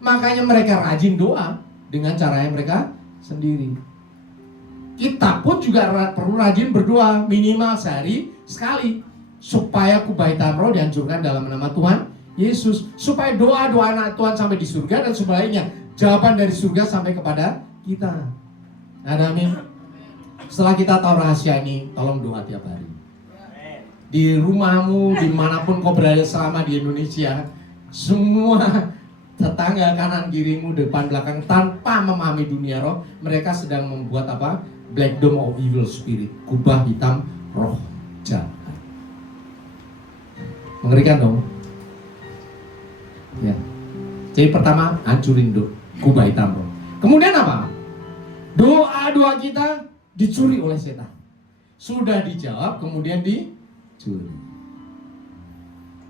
Makanya mereka rajin doa dengan caranya mereka sendiri. Kita pun juga perlu rajin berdoa, minimal sehari sekali, supaya kubah hitam roh dihancurkan dalam nama Tuhan Yesus. Supaya doa-doa anak Tuhan sampai di surga, dan sebaliknya jawaban dari surga sampai kepada kita. Ada amin. Setelah kita tahu rahasia ini, tolong doa tiap hari. Di rumahmu, dimanapun kau berada selama di Indonesia, semua tetangga kanan kirimu, depan belakang, tanpa memahami dunia roh, mereka sedang membuat apa? Black Dome of Evil Spirit, kubah hitam roh jahat. Mengerikan dong. Ya. Jadi pertama, hancurin kubah hitam roh. Kemudian apa? Doa-doa kita dicuri oleh setan. Sudah dijawab, kemudian dicuri.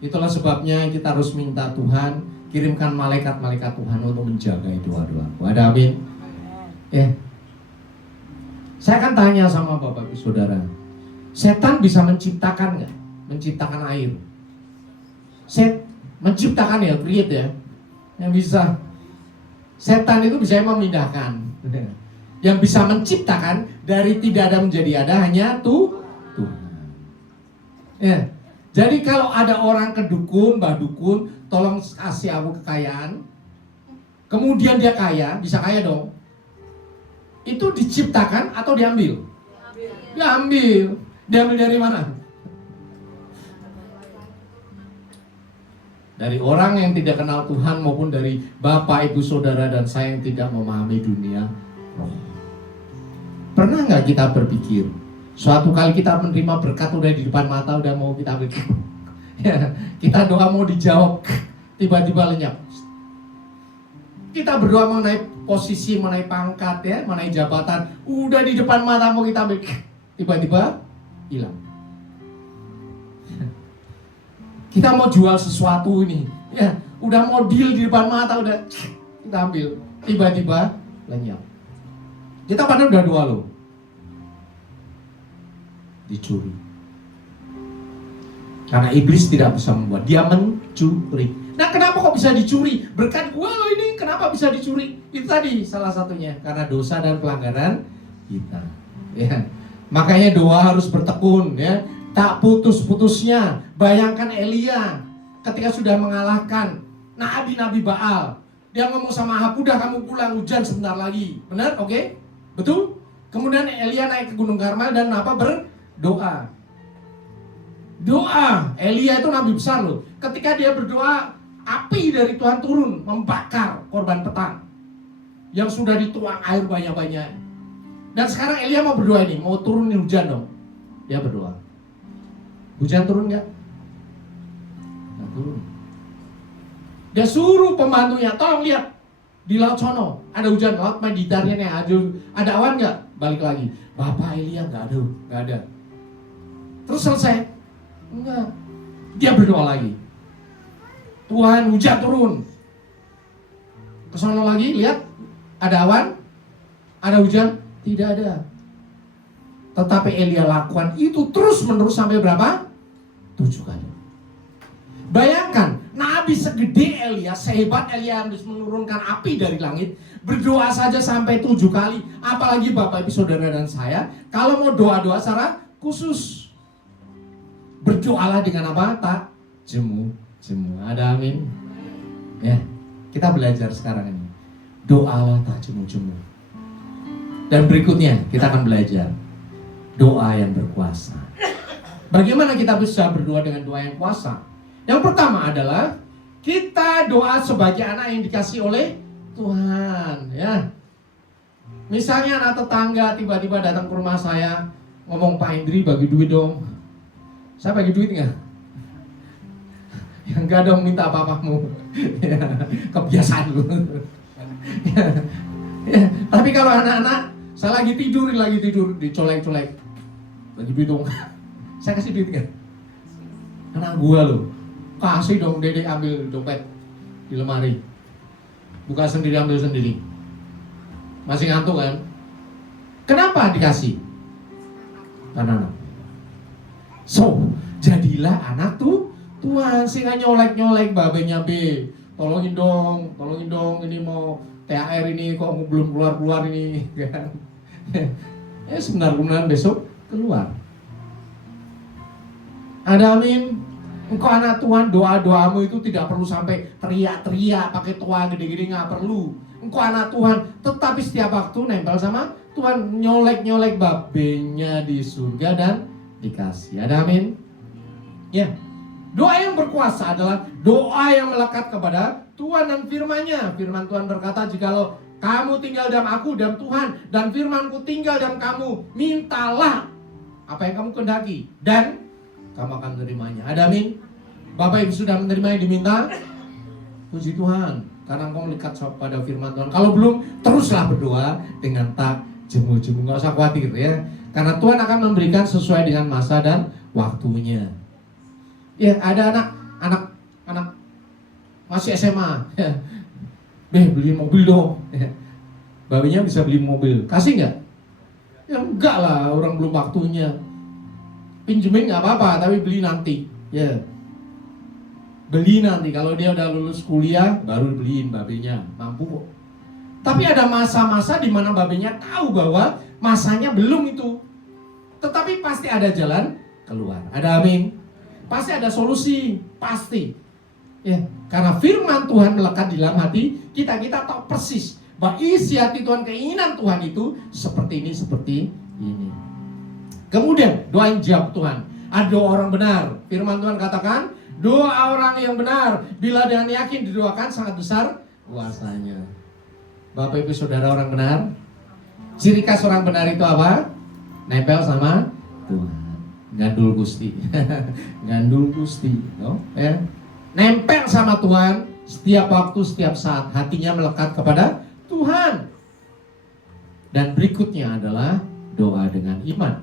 Itulah sebabnya kita harus minta Tuhan kirimkan malaikat-malaikat Tuhan untuk menjaga doa-doa. Ada amin? Ya. Saya akan tanya sama Bapak Ibu Saudara, setan bisa menciptakan nggak? Menciptakan air? Menciptakan ya, create ya. Yang bisa. Setan itu bisa memindahkan. Yang bisa menciptakan dari tidak ada menjadi ada hanya Tuhan. Ya. Jadi kalau ada orang ke dukun, mbah dukun, tolong kasih aku kekayaan. Kemudian dia kaya, bisa kaya dong. Itu diciptakan atau diambil? Diambil. Diambil dari mana? Dari orang yang tidak kenal Tuhan maupun dari Bapak, Ibu, Saudara dan saya yang tidak memahami dunia roh. Pernah nggak kita berpikir suatu kali kita menerima berkat udah di depan mata, udah mau kita ambil, ya, kita doa mau dijawab, tiba-tiba lenyap. Kita berdoa mengenai posisi, mengenai pangkat ya, mengenai jabatan, udah di depan mata mau kita ambil, tiba-tiba hilang. Kita mau jual sesuatu ini, ya, udah mau deal di depan mata, udah kita ambil, tiba-tiba lenyap. Kita padahal udah doa loh, dicuri. Karena iblis tidak bisa membuat, dia mencuri. Nah, kenapa kok bisa dicuri? Berkat gua loh ini, kenapa bisa dicuri? Itu tadi salah satunya, karena dosa dan pelanggaran kita. Ya. Makanya doa harus bertekun, ya, tak putus-putusnya. Bayangkan Elia ketika sudah mengalahkan nabi-nabi Baal, dia ngomong sama Ahab, udah kamu pulang, hujan sebentar lagi. Benar? Oke? Betul? Kemudian Elia naik ke Gunung Karmel dan apa? Berdoa. Doa. Elia itu nabi besar loh. Ketika dia berdoa, api dari Tuhan turun membakar korban petang yang sudah dituang air banyak-banyak. Dan sekarang Elia mau berdoa ini, mau turunin hujan dong. Dia berdoa. Hujan turun nggak? Nggak turun. Dia suruh pembantunya, tolong lihat di laut sono ada hujan, laut Mediterania, ada awan nggak? Balik lagi, Bapak Elia nggak ada. Terus selesai? Enggak. Dia berdoa lagi. Tuhan, hujan turun. Kesana lagi, lihat ada awan, ada hujan, tidak ada. Tetapi Elia lakukan itu terus menerus sampai berapa? 7 kali. Bayangkan, nabi segede Elia, sehebat Elia harus menurunkan api dari langit, berdoa saja sampai 7 kali. Apalagi Bapak, Ibu, Saudara dan saya, kalau mau doa-doa secara khusus, berdoalah dengan apa? Tak jemu. Ada amin. Ya, kita belajar sekarang ini. Doalah tak jemu-jemu. Dan berikutnya kita akan belajar doa yang berkuasa. Bagaimana kita bisa berdoa dengan doa yang kuasa? Yang pertama adalah kita doa sebagai anak yang dikasih oleh Tuhan, ya. Misalnya anak tetangga tiba-tiba datang ke rumah saya, ngomong, Pak Indri bagi duit dong. Saya bagi duit nggak? Yang enggak dong, minta apa-apamu. Ya, kebiasaan lu. Ya, tapi kalau anak-anak, saya lagi tidur, dicolek-colek. Bagi duit dong. Saya kasih duit nggak? Anak gua loh. Kasih dong, Dede, ambil dompet di lemari. Buka sendiri, ambil sendiri. Masih ngantuk kan? Kenapa dikasih? Karena anak. So, jadilah anak tuh Tuhan, sehingga nyolek-nyolek babenya B. Tolongin dong, ini mau THR ini kok belum keluar-keluar ini, kan? Ya sebentar kemudian besok keluar. Ada amin. Engkau anak Tuhan, doa-doamu itu tidak perlu sampai teriak-teriak pakai toa gede-gede, nggak perlu. Engkau anak Tuhan, tetapi setiap waktu nempel sama Tuhan, nyolek-nyolek babenya di surga dan dikasih. Ada amin? Ya. Doa yang berkuasa adalah doa yang melekat kepada Tuhan dan firman-Nya. Firman Tuhan berkata, jikalau kamu tinggal dalam aku, dalam Tuhan, dan firman-Ku tinggal dalam kamu, mintalah apa yang kamu kehendaki, dan kamu akan menerimanya. Ada amin? Bapak Ibu sudah menerima yang diminta? Puji Tuhan, karena engkau melihat pada firman Tuhan. Kalau belum, teruslah berdoa dengan tak jemu-jemu. Nggak usah khawatir ya, karena Tuhan akan memberikan sesuai dengan masa dan waktunya. Ya, ada anak masih SMA, beli mobil dong. Babinya bisa beli mobil, kasih nggak? Ya enggak lah, orang belum waktunya. Pinjemin nggak apa-apa, tapi beli nanti. Ya, beli nanti. Kalau dia udah lulus kuliah, baru beliin babinya, mampu kok. Tapi ada masa-masa di mana babinya tahu bahwa masanya belum itu. Tetapi pasti ada jalan keluar. Ada amin? Pasti ada solusi, pasti. Ya, karena firman Tuhan melekat di dalam hati kita tahu persis bahwa isi hati Tuhan, keinginan Tuhan itu seperti ini, seperti ini. Kemudian doa yang jawab Tuhan. Ada doa orang benar. Firman Tuhan katakan, doa orang yang benar bila dengan yakin didoakan sangat besar kuasanya. Bapak Ibu Saudara orang benar, ciri khas orang benar itu apa? Nempel sama Tuhan. Gandul Gusti. Gandul Gusti, no? Ya. Nempel sama Tuhan setiap waktu, setiap saat. Hatinya melekat kepada Tuhan. Dan berikutnya adalah doa dengan iman.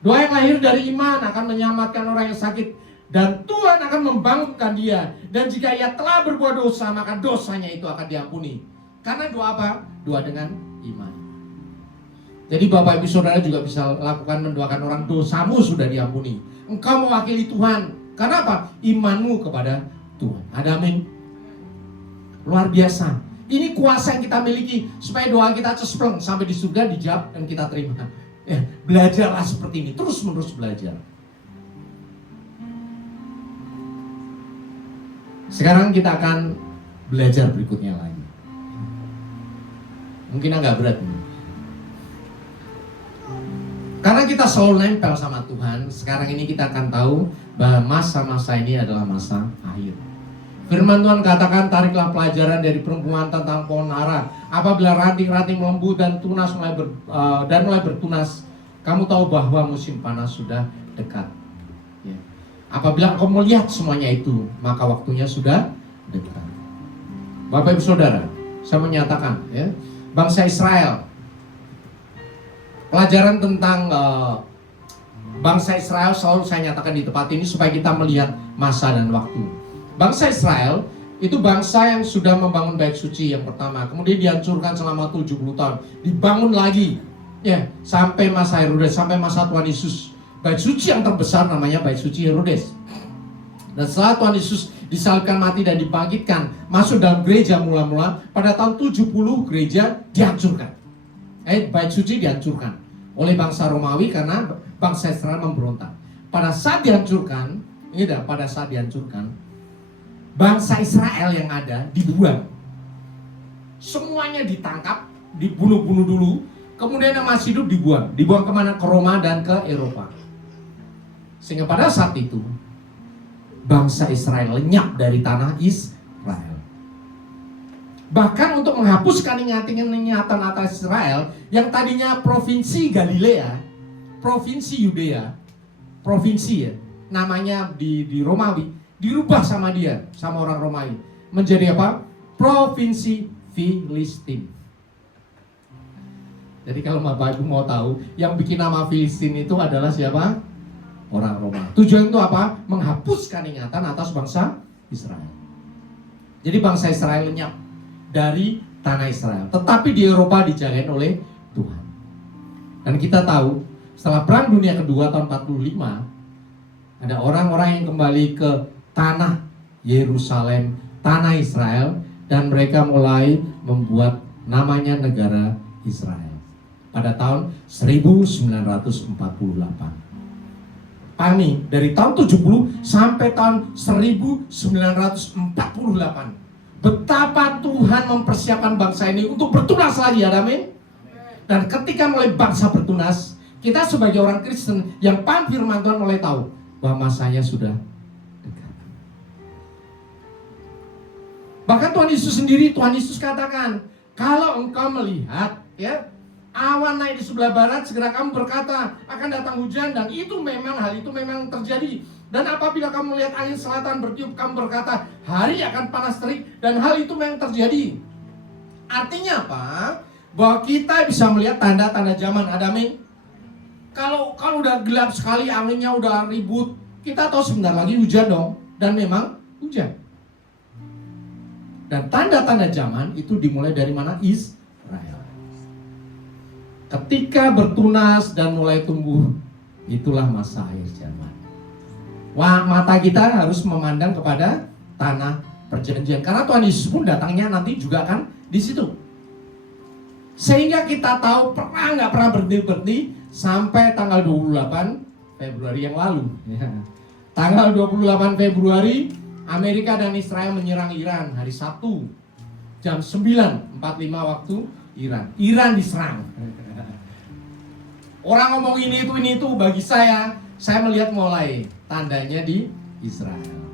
Doa yang lahir dari iman akan menyelamatkan orang yang sakit, dan Tuhan akan membangunkan dia. Dan jika ia telah berbuat dosa, maka dosanya itu akan diampuni. Karena doa apa? Doa dengan iman. Jadi Bapak Ibu Saudara juga bisa lakukan mendoakan orang, dosamu sudah diampuni. Engkau mewakili Tuhan. Karena apa? Imanmu kepada Tuhan. Ada amin? Luar biasa. Ini kuasa yang kita miliki supaya doa kita cespleng sampai di surga dijawab dan kita terima. Ya, belajarlah seperti ini, terus menerus belajar. Sekarang kita akan belajar berikutnya lagi. Mungkin agak berat nih. Karena kita selalu nempel sama Tuhan, sekarang ini kita akan tahu bahwa masa-masa ini adalah masa akhir. Firman Tuhan katakan, tariklah pelajaran dari perempuan tentang pohon ara. Apabila ranting-ranting melembut dan tunas mulai bertunas, kamu tahu bahwa musim panas sudah dekat. Ya. Apabila engkau melihat semuanya itu, maka waktunya sudah dekat. Bapak Ibu Saudara, saya menyatakan, ya, bangsa Israel, pelajaran tentang bangsa Israel selalu saya nyatakan di tempat ini supaya kita melihat masa dan waktu. Bangsa Israel itu bangsa yang sudah membangun bait suci yang pertama, kemudian dihancurkan selama 70 tahun, dibangun lagi ya sampai masa Herodes, sampai masa Tuhan Yesus. Bait suci yang terbesar namanya bait suci Herodes. Dan setelah Tuhan Yesus disalibkan, mati dan dibangkitkan, masuk dalam gereja mula-mula, pada tahun 70 gereja dihancurkan. Bait suci dihancurkan oleh bangsa Romawi karena bangsa Israel memberontak. Pada saat dihancurkan, bangsa Israel yang ada dibuang. Semuanya ditangkap, dibunuh-bunuh dulu, kemudian yang masih hidup dibuang. Dibuang kemana? Ke Roma dan ke Eropa. Sehingga pada saat itu bangsa Israel lenyap dari tanah Israel. Bahkan untuk menghapuskan ingatan atas Israel yang tadinya provinsi Galilea, provinsi Yudea, provinsi ya, namanya di Romawi, dirubah sama dia, sama orang Romawi, menjadi apa? Provinsi Filistin. Jadi kalau Bapak Ibu mau tahu, yang bikin nama Filistin itu adalah siapa? Orang Roma. Tujuan itu apa? Menghapuskan ingatan atas bangsa Israel. Jadi bangsa Israel lenyap dari tanah Israel, tetapi di Eropa dijagain oleh Tuhan. Dan kita tahu setelah Perang Dunia Kedua tahun 45, ada orang-orang yang kembali ke tanah Yerusalem, tanah Israel, dan mereka mulai membuat namanya negara Israel pada tahun 1948. Pani dari tahun 70 sampai tahun 1948. Betapa Tuhan mempersiapkan bangsa ini untuk bertunas lagi, amin. Dan ketika mulai bangsa bertunas, kita sebagai orang Kristen yang paham firman Tuhan mulai tahu bahwa masanya sudah dekat. Bahkan Tuhan Yesus sendiri, Tuhan Yesus katakan, kalau engkau melihat ya awan naik di sebelah barat, segera kamu berkata akan datang hujan, dan itu memang, hal itu memang terjadi. Dan apabila kamu melihat angin selatan bertiup, kamu berkata hari akan panas terik, dan hal itu memang terjadi. Artinya apa? Bahwa kita bisa melihat tanda-tanda zaman, amin. Kalau udah gelap sekali, anginnya udah ribut, kita tahu sebentar lagi hujan dong, dan memang hujan. Dan tanda-tanda zaman itu dimulai dari mana? Israel. Ketika bertunas dan mulai tumbuh, itulah masa akhir zaman. Wah, mata kita harus memandang kepada tanah perjanjian, karena Tuhan Yesus pun datangnya nanti juga kan di situ. Sehingga kita tahu nggak pernah berhenti sampai tanggal 28 Februari yang lalu. Ya. Tanggal 28 Februari, Amerika dan Israel menyerang Iran hari Sabtu jam 9.45 waktu Iran. Iran diserang. Orang ngomong ini itu, bagi saya melihat mulai tandanya di Israel.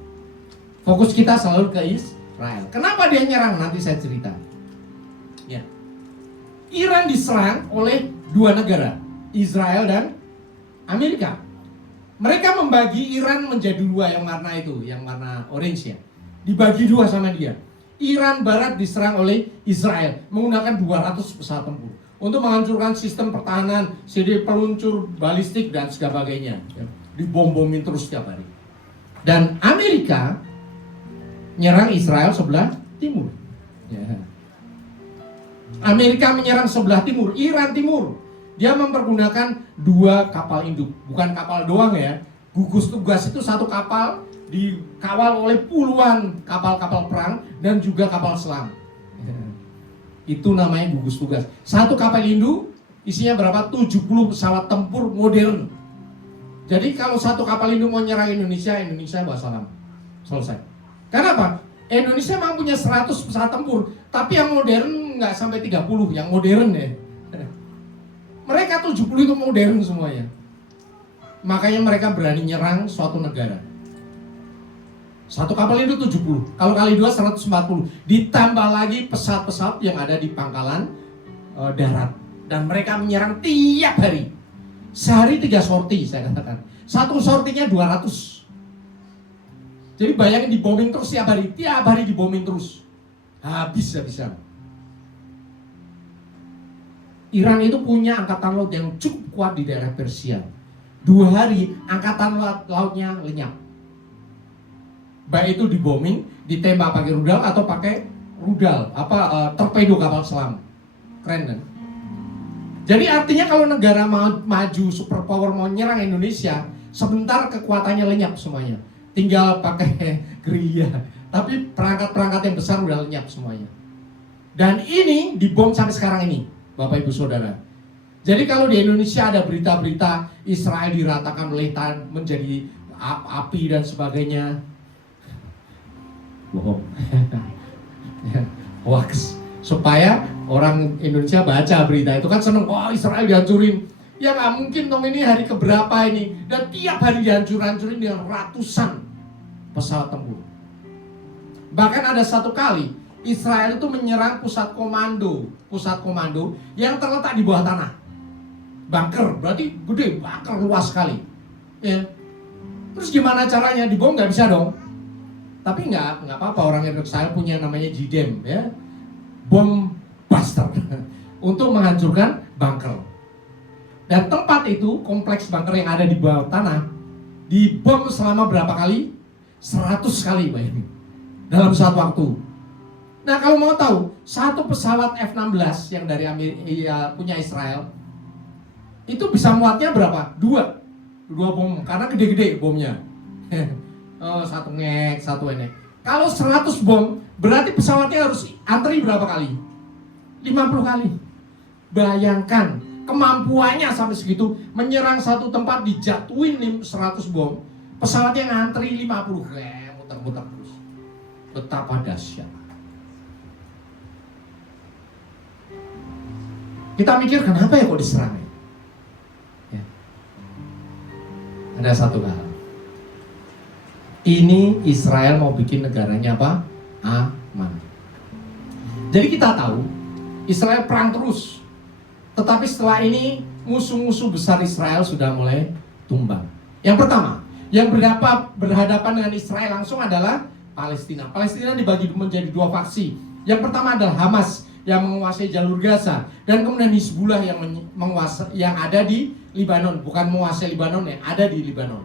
Fokus kita selalu ke Israel. Kenapa dia nyerang? Nanti saya cerita. Ya. Iran diserang oleh dua negara, Israel dan Amerika. Mereka membagi Iran menjadi dua, yang warna itu, yang warna orange ya. Dibagi dua sama dia. Iran Barat diserang oleh Israel menggunakan 200 pesawat tempur untuk menghancurkan sistem pertahanan, CD peluncur balistik dan sebagainya. Dibom-bomin terus setiap hari. Dan Amerika nyerang Israel sebelah timur. Ya. Amerika menyerang sebelah timur, Iran timur. Dia mempergunakan dua kapal induk, bukan kapal doang ya. Gugus tugas itu satu kapal dikawal oleh puluhan kapal-kapal perang dan juga kapal selam. Itu namanya gugus tugas. Satu kapal induk isinya berapa? 70 pesawat tempur modern. Jadi kalau satu kapal induk mau nyerang Indonesia bawa salam. Selesai. Kenapa? Indonesia memang punya 100 pesawat tempur, tapi yang modern nggak sampai 30, yang modern ya. Mereka 70 itu modern semuanya. Makanya mereka berani nyerang suatu negara. Satu kapal itu 70, kalau kali dua 140. Ditambah lagi pesawat-pesawat yang ada di pangkalan darat. Dan mereka menyerang tiap hari. Sehari 3 sorti saya katakan. Satu sortinya 200. Jadi bayangin dibombing terus tiap hari dibombing terus. Habis-habisan. Iran itu punya angkatan laut yang cukup kuat di daerah Persia. 2 hari angkatan lautnya lenyap. Baik itu dibombing, ditembak pakai rudal atau pakai rudal, torpedo kapal selam. Keren kan? Jadi artinya kalau negara maju superpower mau nyerang Indonesia, sebentar kekuatannya lenyap semuanya. Tinggal pakai gerilya. Tapi perangkat-perangkat yang besar udah lenyap semuanya. Dan ini dibom sampai sekarang ini, Bapak Ibu Saudara. Jadi kalau di Indonesia ada berita-berita Israel diratakan meletan menjadi api dan sebagainya, bohong. Hoax. Supaya orang Indonesia baca berita itu kan seneng, wah Israel dihancurin. Ya nggak mungkin dong, ini hari keberapa ini. Dan tiap hari dihancur-hancurin dengan ratusan pesawat tempur. Bahkan ada satu kali Israel itu menyerang pusat komando yang terletak di bawah tanah. Bunker, berarti gede, bunker luas sekali. Ya. Terus gimana caranya? Dibom nggak bisa dong. Tapi nggak apa-apa, orang Israel punya namanya JDAM ya, bom buster untuk menghancurkan bunker. Dan tempat itu, kompleks bunker yang ada di bawah tanah, dibom selama berapa kali? 100 kali bayangin, dalam satu waktu. Nah kalau mau tahu, satu pesawat F-16 yang dari punya Israel itu bisa muatnya berapa? 2 bom, karena gede-gede bomnya. Satu ngek, satu enek. Kalau 100 bom, berarti pesawatnya harus antri berapa kali? 50 kali. Bayangkan Kemampuannya sampai segitu, menyerang satu tempat dijatuhin 100 bom, pesawatnya ngantri 50, muter-muter terus. Betapa dahsyat. Kita mikir kenapa ya kok diserang ya? Ada satu hal. Ini Israel mau bikin negaranya apa? Aman. Jadi kita tahu Israel perang terus. Tetapi setelah ini musuh-musuh besar Israel sudah mulai tumbang. Yang pertama, yang berhadapan dengan Israel langsung adalah Palestina. Palestina dibagi menjadi dua faksi. Yang pertama adalah Hamas yang menguasai jalur Gaza, dan kemudian Hizbullah yang ada di Libanon, bukan menguasai Libanon, yang ada di Libanon.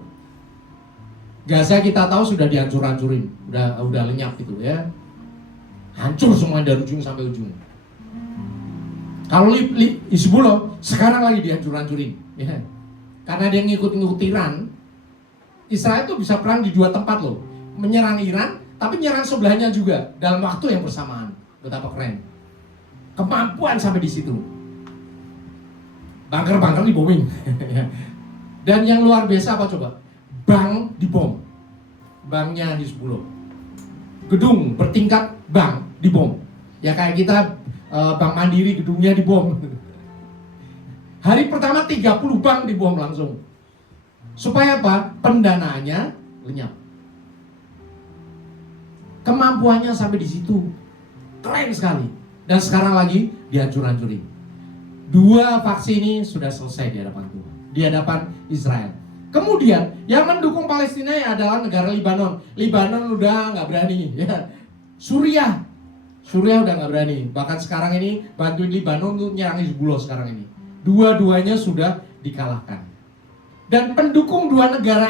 Gaza kita tahu sudah dihancur-hancurin, udah lenyap gitu ya. Hancur semua dari ujung sampai ujung. Kalau Hizbullah sekarang lagi dihancur-hancurin ya. Karena dia ngikut Iran. Israel itu bisa perang di dua tempat loh. Menyerang Iran, tapi nyerang sebelahnya juga dalam waktu yang bersamaan. Betapa keren. Kemampuan sampai di situ. Bunker-bunker diboming. Dan yang luar biasa apa coba? Bank dibom. Banknya Hizbullah. Gedung bertingkat bank dibom. Ya kayak kita Bank Mandiri gedungnya dibom. Hari pertama 30 bank dibom langsung. Supaya apa? Pendanaannya lenyap. Kemampuannya sampai di situ. Keren sekali. Dan sekarang lagi dihancur-hancurin. Dua faksi ini sudah selesai di hadapan Tuhan, di hadapan Israel. Kemudian yang mendukung Palestina adalah negara Libanon. Libanon udah nggak berani ya. Suriah udah nggak berani. Bahkan sekarang ini bantuin Libanon untuk nyerang Hizbullah sekarang ini. Dua-duanya sudah dikalahkan. Dan pendukung dua negara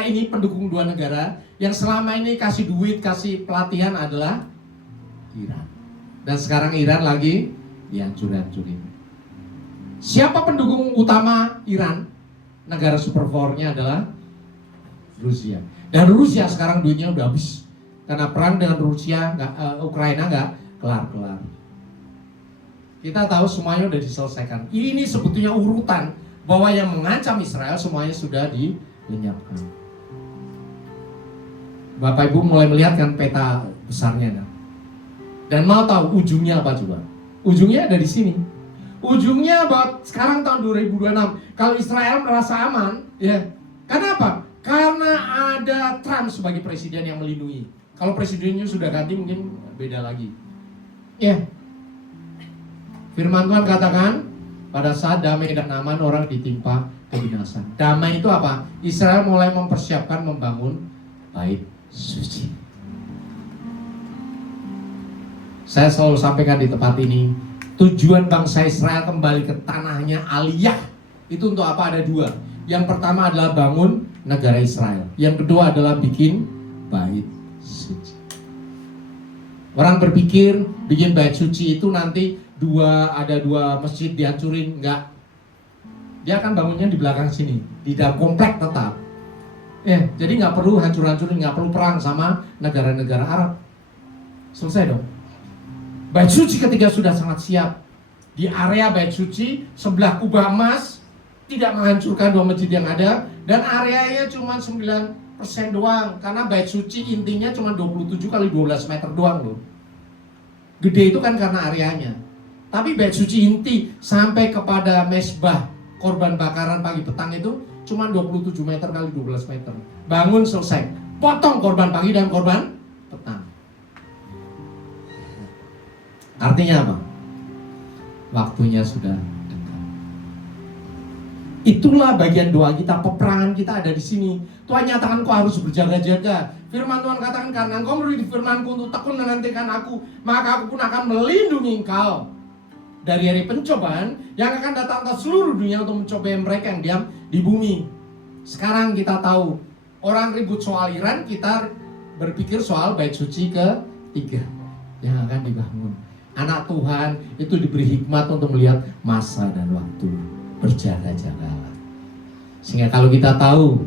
yang selama ini kasih duit, kasih pelatihan adalah Iran. Dan sekarang Iran lagi dihancur-hancurin. Siapa pendukung utama Iran? Negara superpowernya adalah Rusia. Dan Rusia sekarang duitnya udah habis. Karena perang dengan Ukraina nggak kelar-kelar. Kita tahu semuanya udah diselesaikan. Ini sebetulnya urutan bahwa yang mengancam Israel semuanya sudah dilenyapkan. Bapak Ibu mulai melihat kan peta besarnya kan? Dan mau tahu ujungnya apa coba? Ujungnya ada di sini. Ujungnya buat sekarang tahun 2026. Kalau Israel merasa aman, ya. Karena apa? Karena ada Trump sebagai presiden yang melindungi. Kalau presidennya sudah ganti mungkin beda lagi. Ya. Firman Tuhan katakan, pada saat damai dan aman orang ditimpa kebinasan. Damai itu apa? Israel mulai mempersiapkan membangun bait suci. Saya selalu sampaikan di tempat ini, tujuan bangsa Israel kembali ke tanahnya Aliyah itu untuk apa? Ada dua. Yang pertama adalah bangun negara Israel. Yang kedua adalah bikin bait suci. Orang berpikir bikin bait suci itu nanti ada dua masjid dihancurin, enggak. Dia akan bangunnya di belakang sini, di dalam komplek tetap. Jadi nggak perlu hancur-hancurin, nggak perlu perang sama negara-negara Arab. Selesai dong. Bait suci ketika sudah sangat siap, di area bait suci sebelah kubah emas, tidak menghancurkan dua masjid yang ada, dan areanya cuma 9% doang, karena bait suci intinya cuma 27 kali 12 meter doang loh. Gede itu kan karena areanya. Tapi bait suci inti sampai kepada mesbah korban bakaran pagi petang itu cuma 27 meter kali 12 meter. Bangun selesai, potong korban pagi dan korban petang. Artinya apa? Waktunya sudah dekat. Itulah bagian doa kita, peperangan kita ada di sini. Tuhan nyatakan kau harus berjaga-jaga. Firman Tuhan katakan, karena engkau memberi firman-Ku untuk tekun menantikan aku, maka aku pun akan melindungi engkau dari hari pencobaan yang akan datang ke seluruh dunia untuk mencobai mereka yang diam di bumi. Sekarang kita tahu, orang ribut soal Iran, kita berpikir soal bait suci ketiga yang akan dibangun. Anak Tuhan itu diberi hikmat untuk melihat masa dan waktu. Berjaga-jagalah. Sehingga kalau kita tahu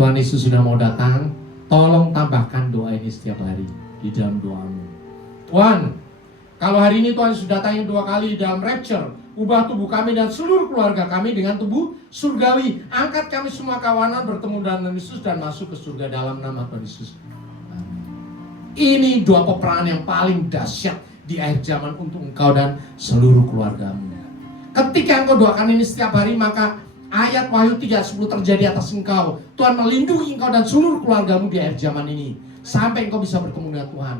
Tuhan Yesus sudah mau datang, tolong tambahkan doa ini setiap hari di dalam doamu. Tuhan, kalau hari ini Tuhan sudah datang 2 kali dalam rapture, Ubah tubuh kami dan seluruh keluarga kami dengan tubuh surgawi. Angkat kami semua kawanan bertemu dengan Yesus dan masuk ke surga dalam nama Tuhan Yesus. Amin. Ini doa peperangan yang paling dahsyat di akhir zaman untuk engkau dan seluruh keluargamu. Ketika engkau doakan ini setiap hari, maka ayat Wahyu 3:10 terjadi atas engkau. Tuhan melindungi engkau dan seluruh keluargamu di akhir zaman ini, sampai engkau bisa bertemu dengan Tuhan.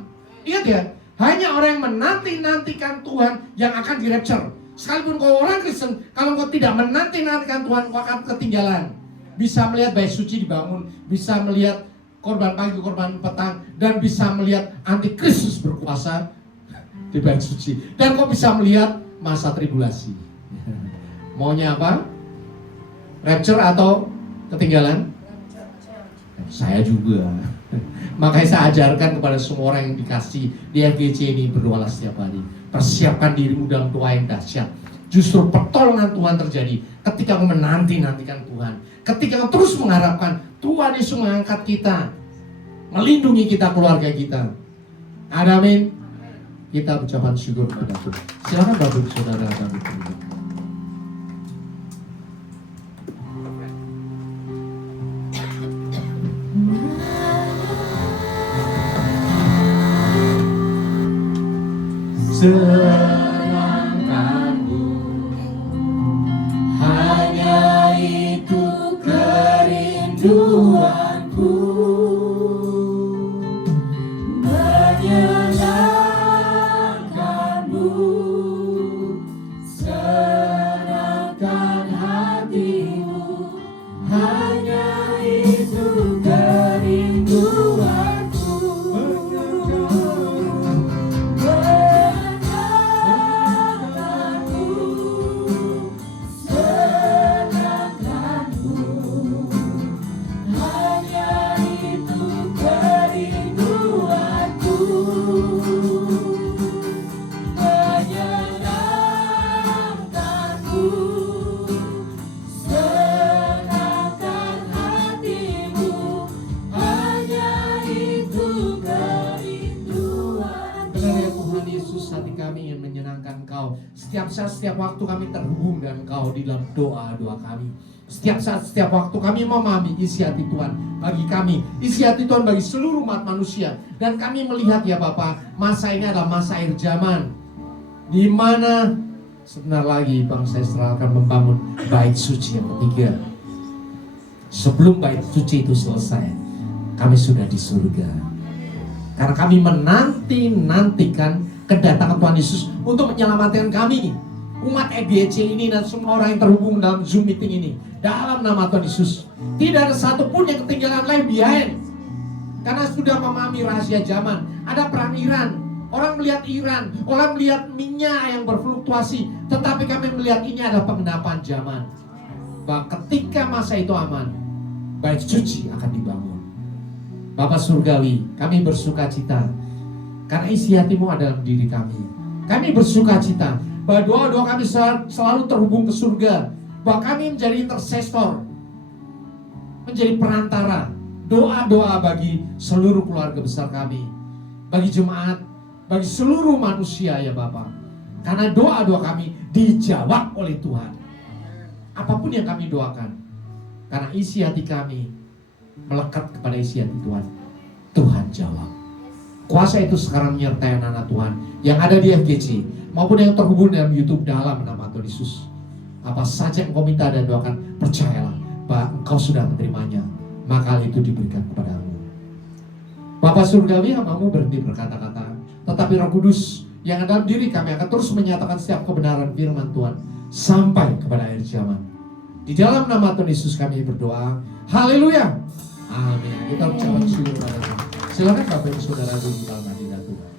Ingat ya, hanya orang yang menanti-nantikan Tuhan yang akan di-rapture. Sekalipun kau orang Kristen, kalau kau tidak menanti-nantikan Tuhan, kau akan ketinggalan. Bisa melihat bait suci dibangun, bisa melihat korban pagi, korban petang, dan bisa melihat antikristus berkuasa di bait suci. Dan kau bisa melihat masa tribulasi. Maunya apa? Rapture atau ketinggalan? Saya juga. Makanya saya ajarkan kepada semua orang yang dikasih di FGC ini, berdoalah setiap hari. Persiapkan dirimu dalam doa yang dahsyat. Justru pertolongan Tuhan terjadi ketika kau menanti-nantikan Tuhan. Ketika kau terus mengharapkan Tuhan Yesus mengangkat kita, melindungi kita, keluarga kita. Amin. Kita ucapan syukur kepada Tuhan. Silakan Bapak Ibu Saudara kami berdua. Senangkanmu, hanya itu kerinduanku. Menyenangkanmu, senangkan hatimu, hanya itu kerinduanku. Setiap saat, setiap waktu kami terhubung dengan Engkau di dalam doa-doa kami. Setiap saat, setiap waktu kami memahami isi hati Tuhan bagi kami, isi hati Tuhan bagi seluruh umat manusia. Dan kami melihat ya Bapa, masa ini adalah masa akhir zaman, di mana sebentar lagi bangsa Israel akan membangun bait suci yang ketiga. Sebelum bait suci itu selesai, kami sudah di surga. Karena kami menanti-nantikan kedatangan Tuhan Yesus untuk menyelamatkan kami, umat EGC ini dan semua orang yang terhubung dalam Zoom meeting ini, dalam nama Tuhan Yesus. Tidak ada satupun yang ketinggalan left behind, karena sudah memahami rahasia zaman. Ada perang Iran, orang melihat Iran, orang melihat minyak yang berfluktuasi, tetapi kami melihat ini adalah penggenapan zaman, bahwa ketika masa itu aman, bait suci akan dibangun. Bapa Surgawi, kami bersuka cita karena isi hatimu ada dalam diri kami. Kami bersuka cita bahwa doa-doa kami selalu terhubung ke surga, bahwa kami menjadi intercessor, menjadi perantara doa-doa bagi seluruh keluarga besar kami, bagi jemaat, bagi seluruh manusia ya Bapak. Karena doa-doa kami dijawab oleh Tuhan. Apapun yang kami doakan, karena isi hati kami melekat kepada isi hati Tuhan, Tuhan jawab. Kuasa itu sekarang menyertai anak-anak Tuhan yang ada di FGC maupun yang terhubung dalam YouTube dalam nama Tuhan Yesus. Apa saja yang kau minta dan doakan, percayalah bahwa engkau sudah menerimanya, maka hal itu diberikan kepadamu. Bapa Surgawi, hamba-Mu berhenti berkata-kata, tetapi Roh Kudus yang ada dalam diri kami akan terus menyatakan setiap kebenaran firman Tuhan sampai kepada akhir zaman. Di dalam nama Tuhan Yesus kami berdoa. Haleluya. Amin. Kita ucapkan syukur kepada Tuhan. Silakan Bapak Ibu Saudara dulu dalam hadirat Tuhan.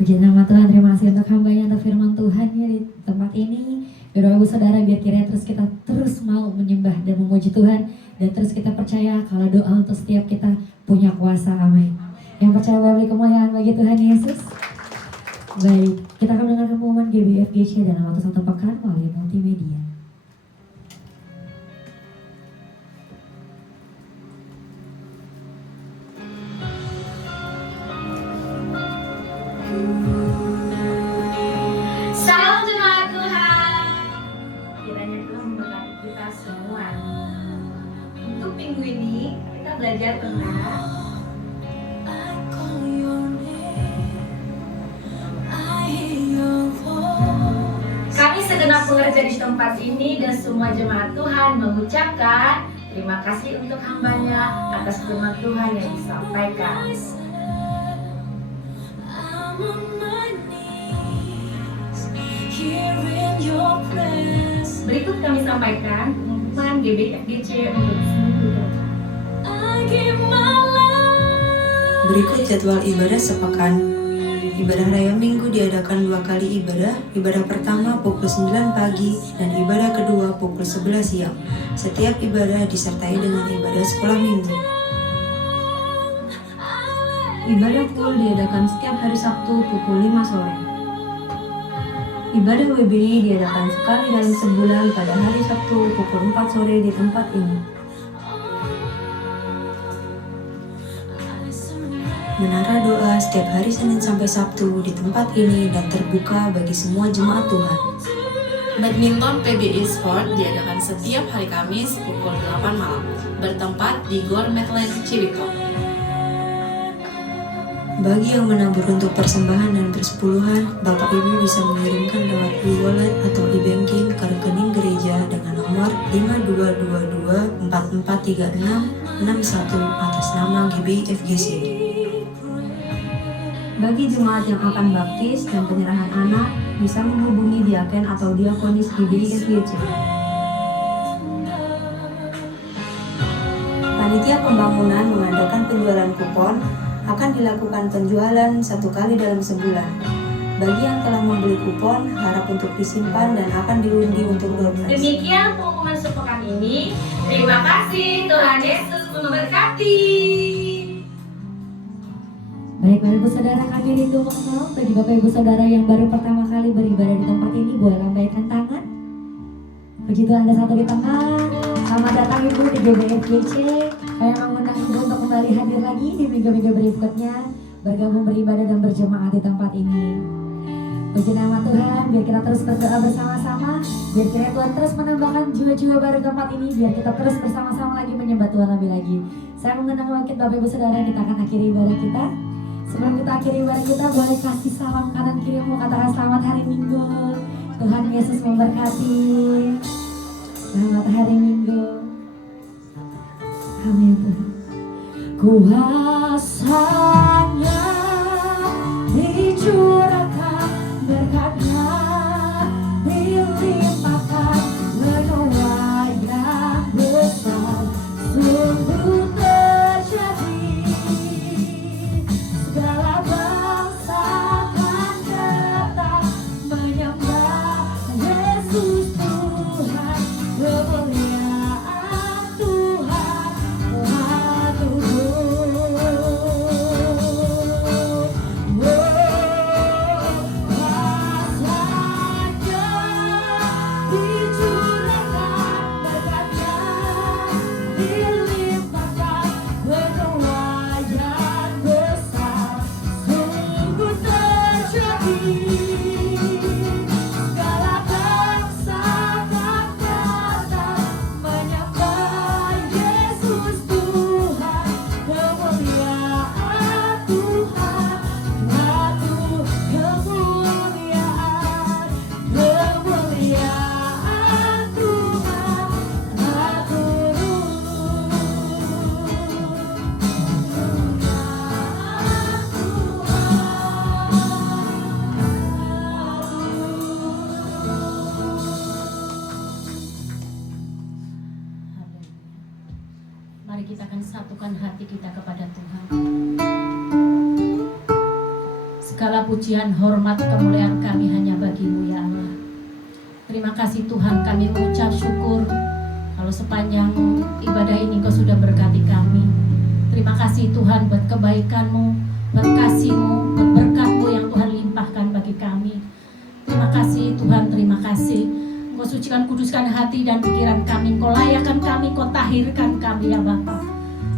Puji nama Tuhan, terima kasih untuk hamba-Nya, untuk firman Tuhan ya di tempat ini. Bapak Ibu Saudara, biar kiranya kita terus mau menyembah dan memuji Tuhan, dan terus kita percaya kalau doa untuk setiap kita punya kuasa. Amin. Yang percaya boleh kemuliaan bagi Tuhan Yesus. Baik, kita akan mendengarkan pengumuman GBFGC dalam waktu 1 pekan melalui multimedia. Untuk minggu ini kita belajar tentang kami segenap pekerja di tempat ini dan semua jemaat Tuhan mengucapkan terima kasih untuk hambanya atas firman Tuhan yang disampaikan. Berikut kami sampaikan pengumuman GBFGC untuk seminggu. Berikut jadwal ibadah sepekan. Ibadah raya minggu diadakan 2 kali ibadah. Ibadah pertama pukul 9 pagi dan ibadah kedua pukul 11 siang. Setiap ibadah disertai dengan ibadah sekolah minggu. Ibadah full diadakan setiap hari Sabtu pukul 5 sore. Ibadah WBI diadakan sekali dalam sebulan pada hari Sabtu pukul 4 sore di tempat ini. Menara doa setiap hari Senin sampai Sabtu di tempat ini dan terbuka bagi semua jemaat Tuhan. Badminton PBI Sport diadakan setiap hari Kamis pukul 8 malam, bertempat di Gor Medland Ciwidey. Bagi yang menabur untuk persembahan dan persepuluhan, Bapak Ibu bisa mengirimkan lewat e-wallet atau e-banking ke rekening gereja dengan nomor 5222443661 atas nama GBI FGC. Bagi jemaat yang akan baptis dan penyerahan anak, bisa menghubungi diaken atau diakonis GBI FGC. Panitia pembangunan mengadakan penjualan kupon. Akan dilakukan penjualan 1 kali dalam sebulan. Bagi yang telah membeli kupon, harap untuk disimpan dan akan diundi untuk door prize. Demikian pengumuman sepekan ini. Terima kasih, Tuhan Yesus memberkati. Baik Bapak Ibu Saudara, kami rindu mengenal. Bagi Bapak Ibu Saudara yang baru pertama kali beribadah di tempat ini, boleh lambaikan tangan. Begitu Anda satu di tengah, selamat datang Ibu di GBFGC. Saya mengundang Ibu untuk kembali hadir lagi di minggu-minggu berikutnya, bergabung beribadah dan berjemaah di tempat ini. Puji nama Tuhan, biar kita terus berdoa bersama-sama, biar kiranya Tuhan terus menambahkan jiwa-jiwa baru di tempat ini, biar kita terus bersama-sama lagi menyembah Tuhan lebih lagi. Saya mengundang wakil Bapak Ibu Saudara, kita akan akhiri ibadah kita. Sebelum kita akhiri ibadah kita, boleh kasih salam kanan kirimu, katakan selamat hari Minggu. Tuhan Yesus memberkati. Selamat hari Minggu. Amin Tuhan. Kuasanya dicurahkan, berkatnya dilimpahkan, menuai yang besar sungguh terjadi. Segala bangsa akan datang menyembah Yesus Tuhan, kemuliaan Tuhan Maha Tuhan. Kuasanya dicurahkan, berkatnya dilimpahkan, menuai yang besar sungguh terjadi. Segala bangsa akan datang menyembah Yesus Tuhan, kemuliaan Tuhan, Ratu kemuliaan, kemuliaan Tuhan, Ratu Mari kita akan satukan hati kita kepada Tuhan. Segala pujian, hormat, kemuliaan kami hanya bagi-Mu ya Allah. Terima kasih Tuhan, kami mengucap syukur kalau sepanjang ibadah ini Engkau sudah berkati kami. Terima kasih Tuhan buat kebaikan-Mu, buat kasih-Mu, buat berkat-Mu yang Tuhan limpahkan bagi kami. Terima kasih Tuhan, terima kasih. Engkau sucikan, kuduskan hati dan pikiran kami. Engkau layakkan kami, Engkau tahirkan kami ya Bapa.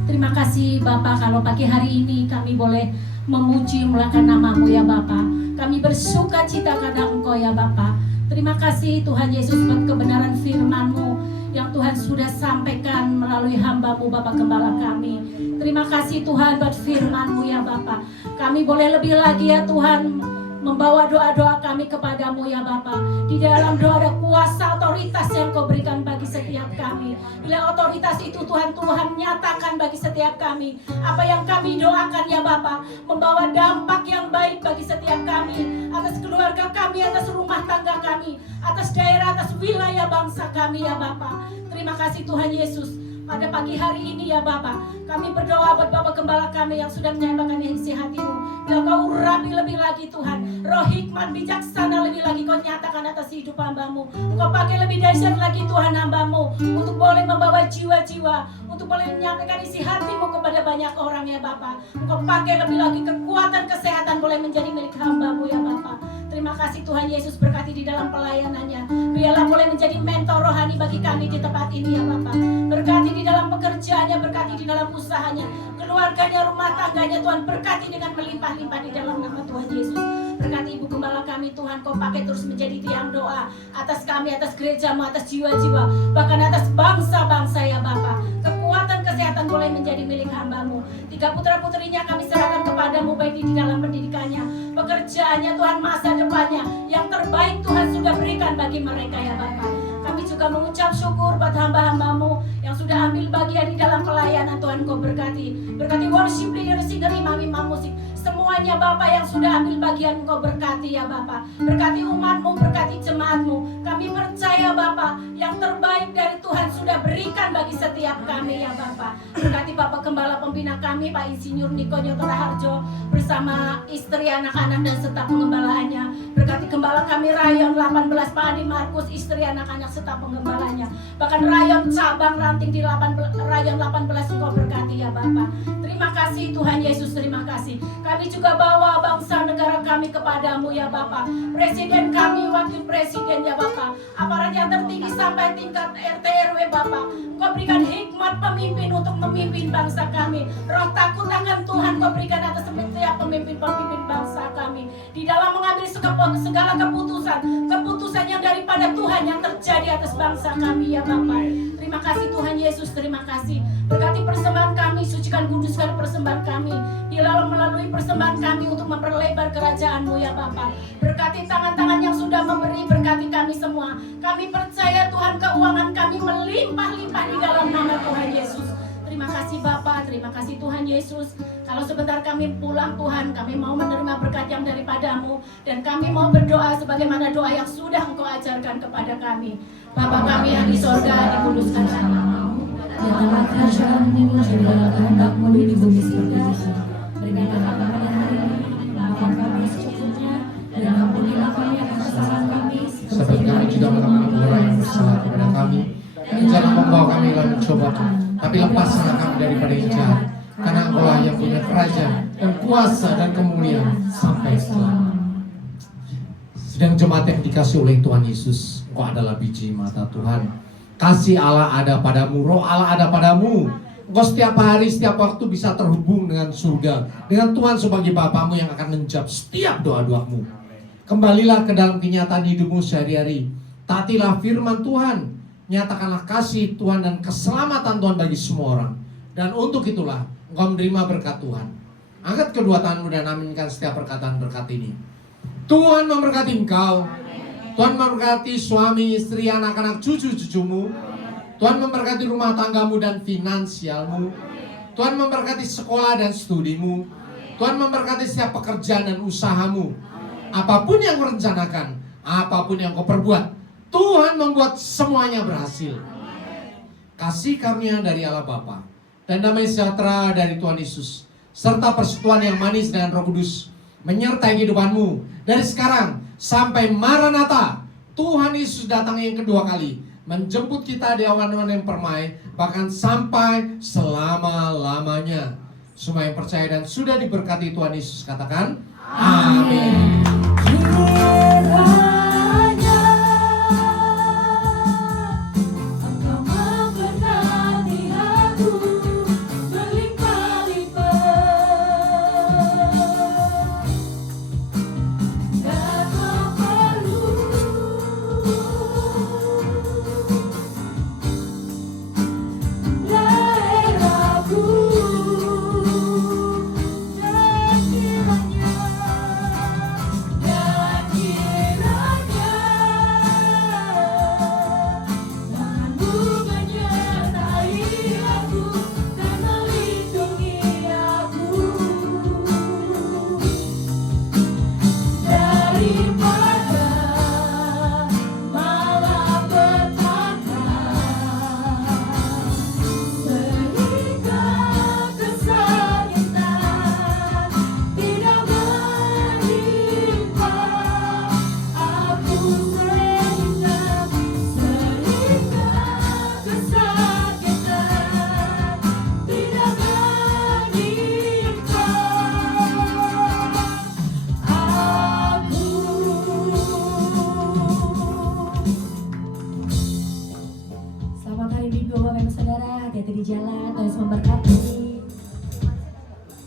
Terima kasih Bapa, kalau pagi hari ini kami boleh memuji memuliakan nama-Mu ya Bapa. Kami bersuka cita karena Engkau ya Bapa. Terima kasih Tuhan Yesus buat kebenaran firman-Mu yang Tuhan sudah sampaikan melalui hamba-Mu Bapak Gembala kami. Terima kasih Tuhan buat firman-Mu ya Bapak. Kami boleh lebih lagi ya Tuhan membawa doa-doa kami kepadamu ya Bapa. Di dalam doa ada kuasa otoritas yang Kau berikan bagi setiap kami. Bila otoritas itu Tuhan nyatakan bagi setiap kami. Apa yang kami doakan ya Bapa, membawa dampak yang baik bagi setiap kami, atas keluarga kami, atas rumah tangga kami, atas daerah, atas wilayah bangsa kami ya Bapa. Terima kasih Tuhan Yesus. Pada pagi hari ini ya Bapak, kami berdoa buat Bapak Gembala kami yang sudah menyatakan isi hati-Mu. Bila Kau urapi lebih lagi Tuhan, roh hikmat bijaksana lebih lagi Kau nyatakan atas hidup hamba-Mu. Kau pakai lebih dahsyat lagi Tuhan hamba-Mu, untuk boleh membawa jiwa-jiwa, untuk boleh menyampaikan isi hati-Mu kepada banyak orang ya Bapak. Kau pakai lebih lagi kekuatan kesehatan boleh menjadi milik hamba-Mu ya Bapak. Terima kasih Tuhan Yesus, berkati di dalam pelayanannya. Biarlah boleh menjadi mentor rohani bagi kami di tempat ini ya Bapak. Berkati di dalam pekerjaannya, berkati di dalam usahanya, keluarganya, rumah tangganya Tuhan, berkati dengan melimpah-limpah di dalam nama Tuhan Yesus. Berkati Ibu Gembala kami Tuhan, Kau pakai terus menjadi tiang doa atas kami, atas gereja-Mu, atas jiwa-jiwa, bahkan atas bangsa-bangsa ya Bapak. Kekuatan kesehatan boleh menjadi milik hamba-Mu. 3 putra-putrinya kami serahkan kepadamu, baik di dalam pendidikannya, pekerjaannya Tuhan, masa depannya. Yang terbaik Tuhan sudah berikan bagi mereka ya Bapak. Kami juga mengucap syukur buat hamba-hamba-Mu yang sudah ambil bagian di dalam pelayanan Tuhan. Kau berkati. Berkati worship leader, singer, imam musik, semuanya Bapak yang sudah ambil bagian. Kau berkati ya Bapak. Berkati umat-Mu, berkati jemaat-Mu. Kami percaya Bapak, yang terbaik dari Tuhan sudah berikan bagi setiap kami ya Bapak. Berkati Bapak Gembala pembina kami, Pak Insinyur Niko Nyoto Raharjo, bersama istri, anak-anak dan serta pengembalaannya. Berkati Gembala kami Rayon 18, Pak Adi Markus, istri, anak-anak serta penggembalanya. Bahkan Rayon cabang ranting di Rayon 18 Engkau berkati ya Bapak. Terima kasih Tuhan Yesus, terima kasih. Kami juga bawa bangsa negara kami kepadamu ya Bapak. Presiden kami, wakil presiden ya Bapak, aparat yang tertinggi sampai tingkat RT RW Bapak. Kau berikan hikmat pemimpin untuk memimpin bangsa kami. Roh takut akan Tuhan Kau berikan atas setiap pemimpin-pemimpin bangsa kami. Di dalam mengambil segala keputusan yang daripada Tuhan yang terjadi atas bangsa kami ya Bapak. Terima kasih Tuhan Yesus, terima kasih. Berkati persembahan kami, sucikan kuduskan persembahan kami. Di dalam melalui persembahan kami untuk memperlebar kerajaan-Mu ya Bapak. Berkati tangan-tangan yang sudah memberi, berkati kami semua. Kami percaya Tuhan, keuangan kami melimpah-limpah di dalam nama Tuhan Yesus. Terima kasih Bapak, terima kasih Tuhan Yesus. Kalau sebentar kami pulang Tuhan, kami mau menerima berkat yang daripada-Mu. Dan kami mau berdoa sebagaimana doa yang sudah Engkau ajarkan kepada kami. Bapa kami yang di sorga, dikuduskan nama-Mu. Datanglah kerajaan-Mu, jadilah kehendak-Mu di bumi seperti di surga. Berikanlah kami pada hari ini makan kami secukupnya, dan ampunilah kami atas kesalahan kami, seperti kami juga mengampuni orang yang bersalah kepada kami. Dan jangan membawa kami dalam pencobaan, tapi lepaskanlah kami daripada yang jahat. Karena Engkau yang punya kerajaan dan kuasa dan kemuliaan sampai selamanya. Sedang jemaat yang dikasih oleh Tuhan Yesus, Engkau adalah biji mata Tuhan. Kasih Allah ada padamu, roh Allah ada padamu. Engkau setiap hari, setiap waktu bisa terhubung dengan surga, dengan Tuhan sebagai Bapamu yang akan menjawab setiap doa-doamu. Kembalilah ke dalam kenyataan hidupmu sehari-hari. Taatilah firman Tuhan. Nyatakanlah kasih Tuhan dan keselamatan Tuhan bagi semua orang. Dan untuk itulah engkau menerima berkat Tuhan. Angkat kedua tanganmu dan aminkan setiap perkataan berkat ini. Tuhan memberkati engkau. Tuhan memberkati suami, istri, anak-anak, cucu-cucumu. Tuhan memberkati rumah tanggamu dan finansialmu. Tuhan memberkati sekolah dan studimu. Tuhan memberkati setiap pekerjaan dan usahamu. Apapun yang kau rencanakan, apapun yang kau perbuat, Tuhan membuat semuanya berhasil. Kasih karunia dari Allah Bapa dan damai sejahtera dari Tuhan Yesus, serta persekutuan yang manis dengan Roh Kudus menyertai kehidupanmu dari sekarang sampai Maranatha. Tuhan Yesus datang yang kedua kali, menjemput kita di awan-awan yang permai, bahkan sampai selama-lamanya. Semua yang percaya dan sudah diberkati Tuhan Yesus katakan amin. hati-hati di jalan, Tuhan Yesus memberkati.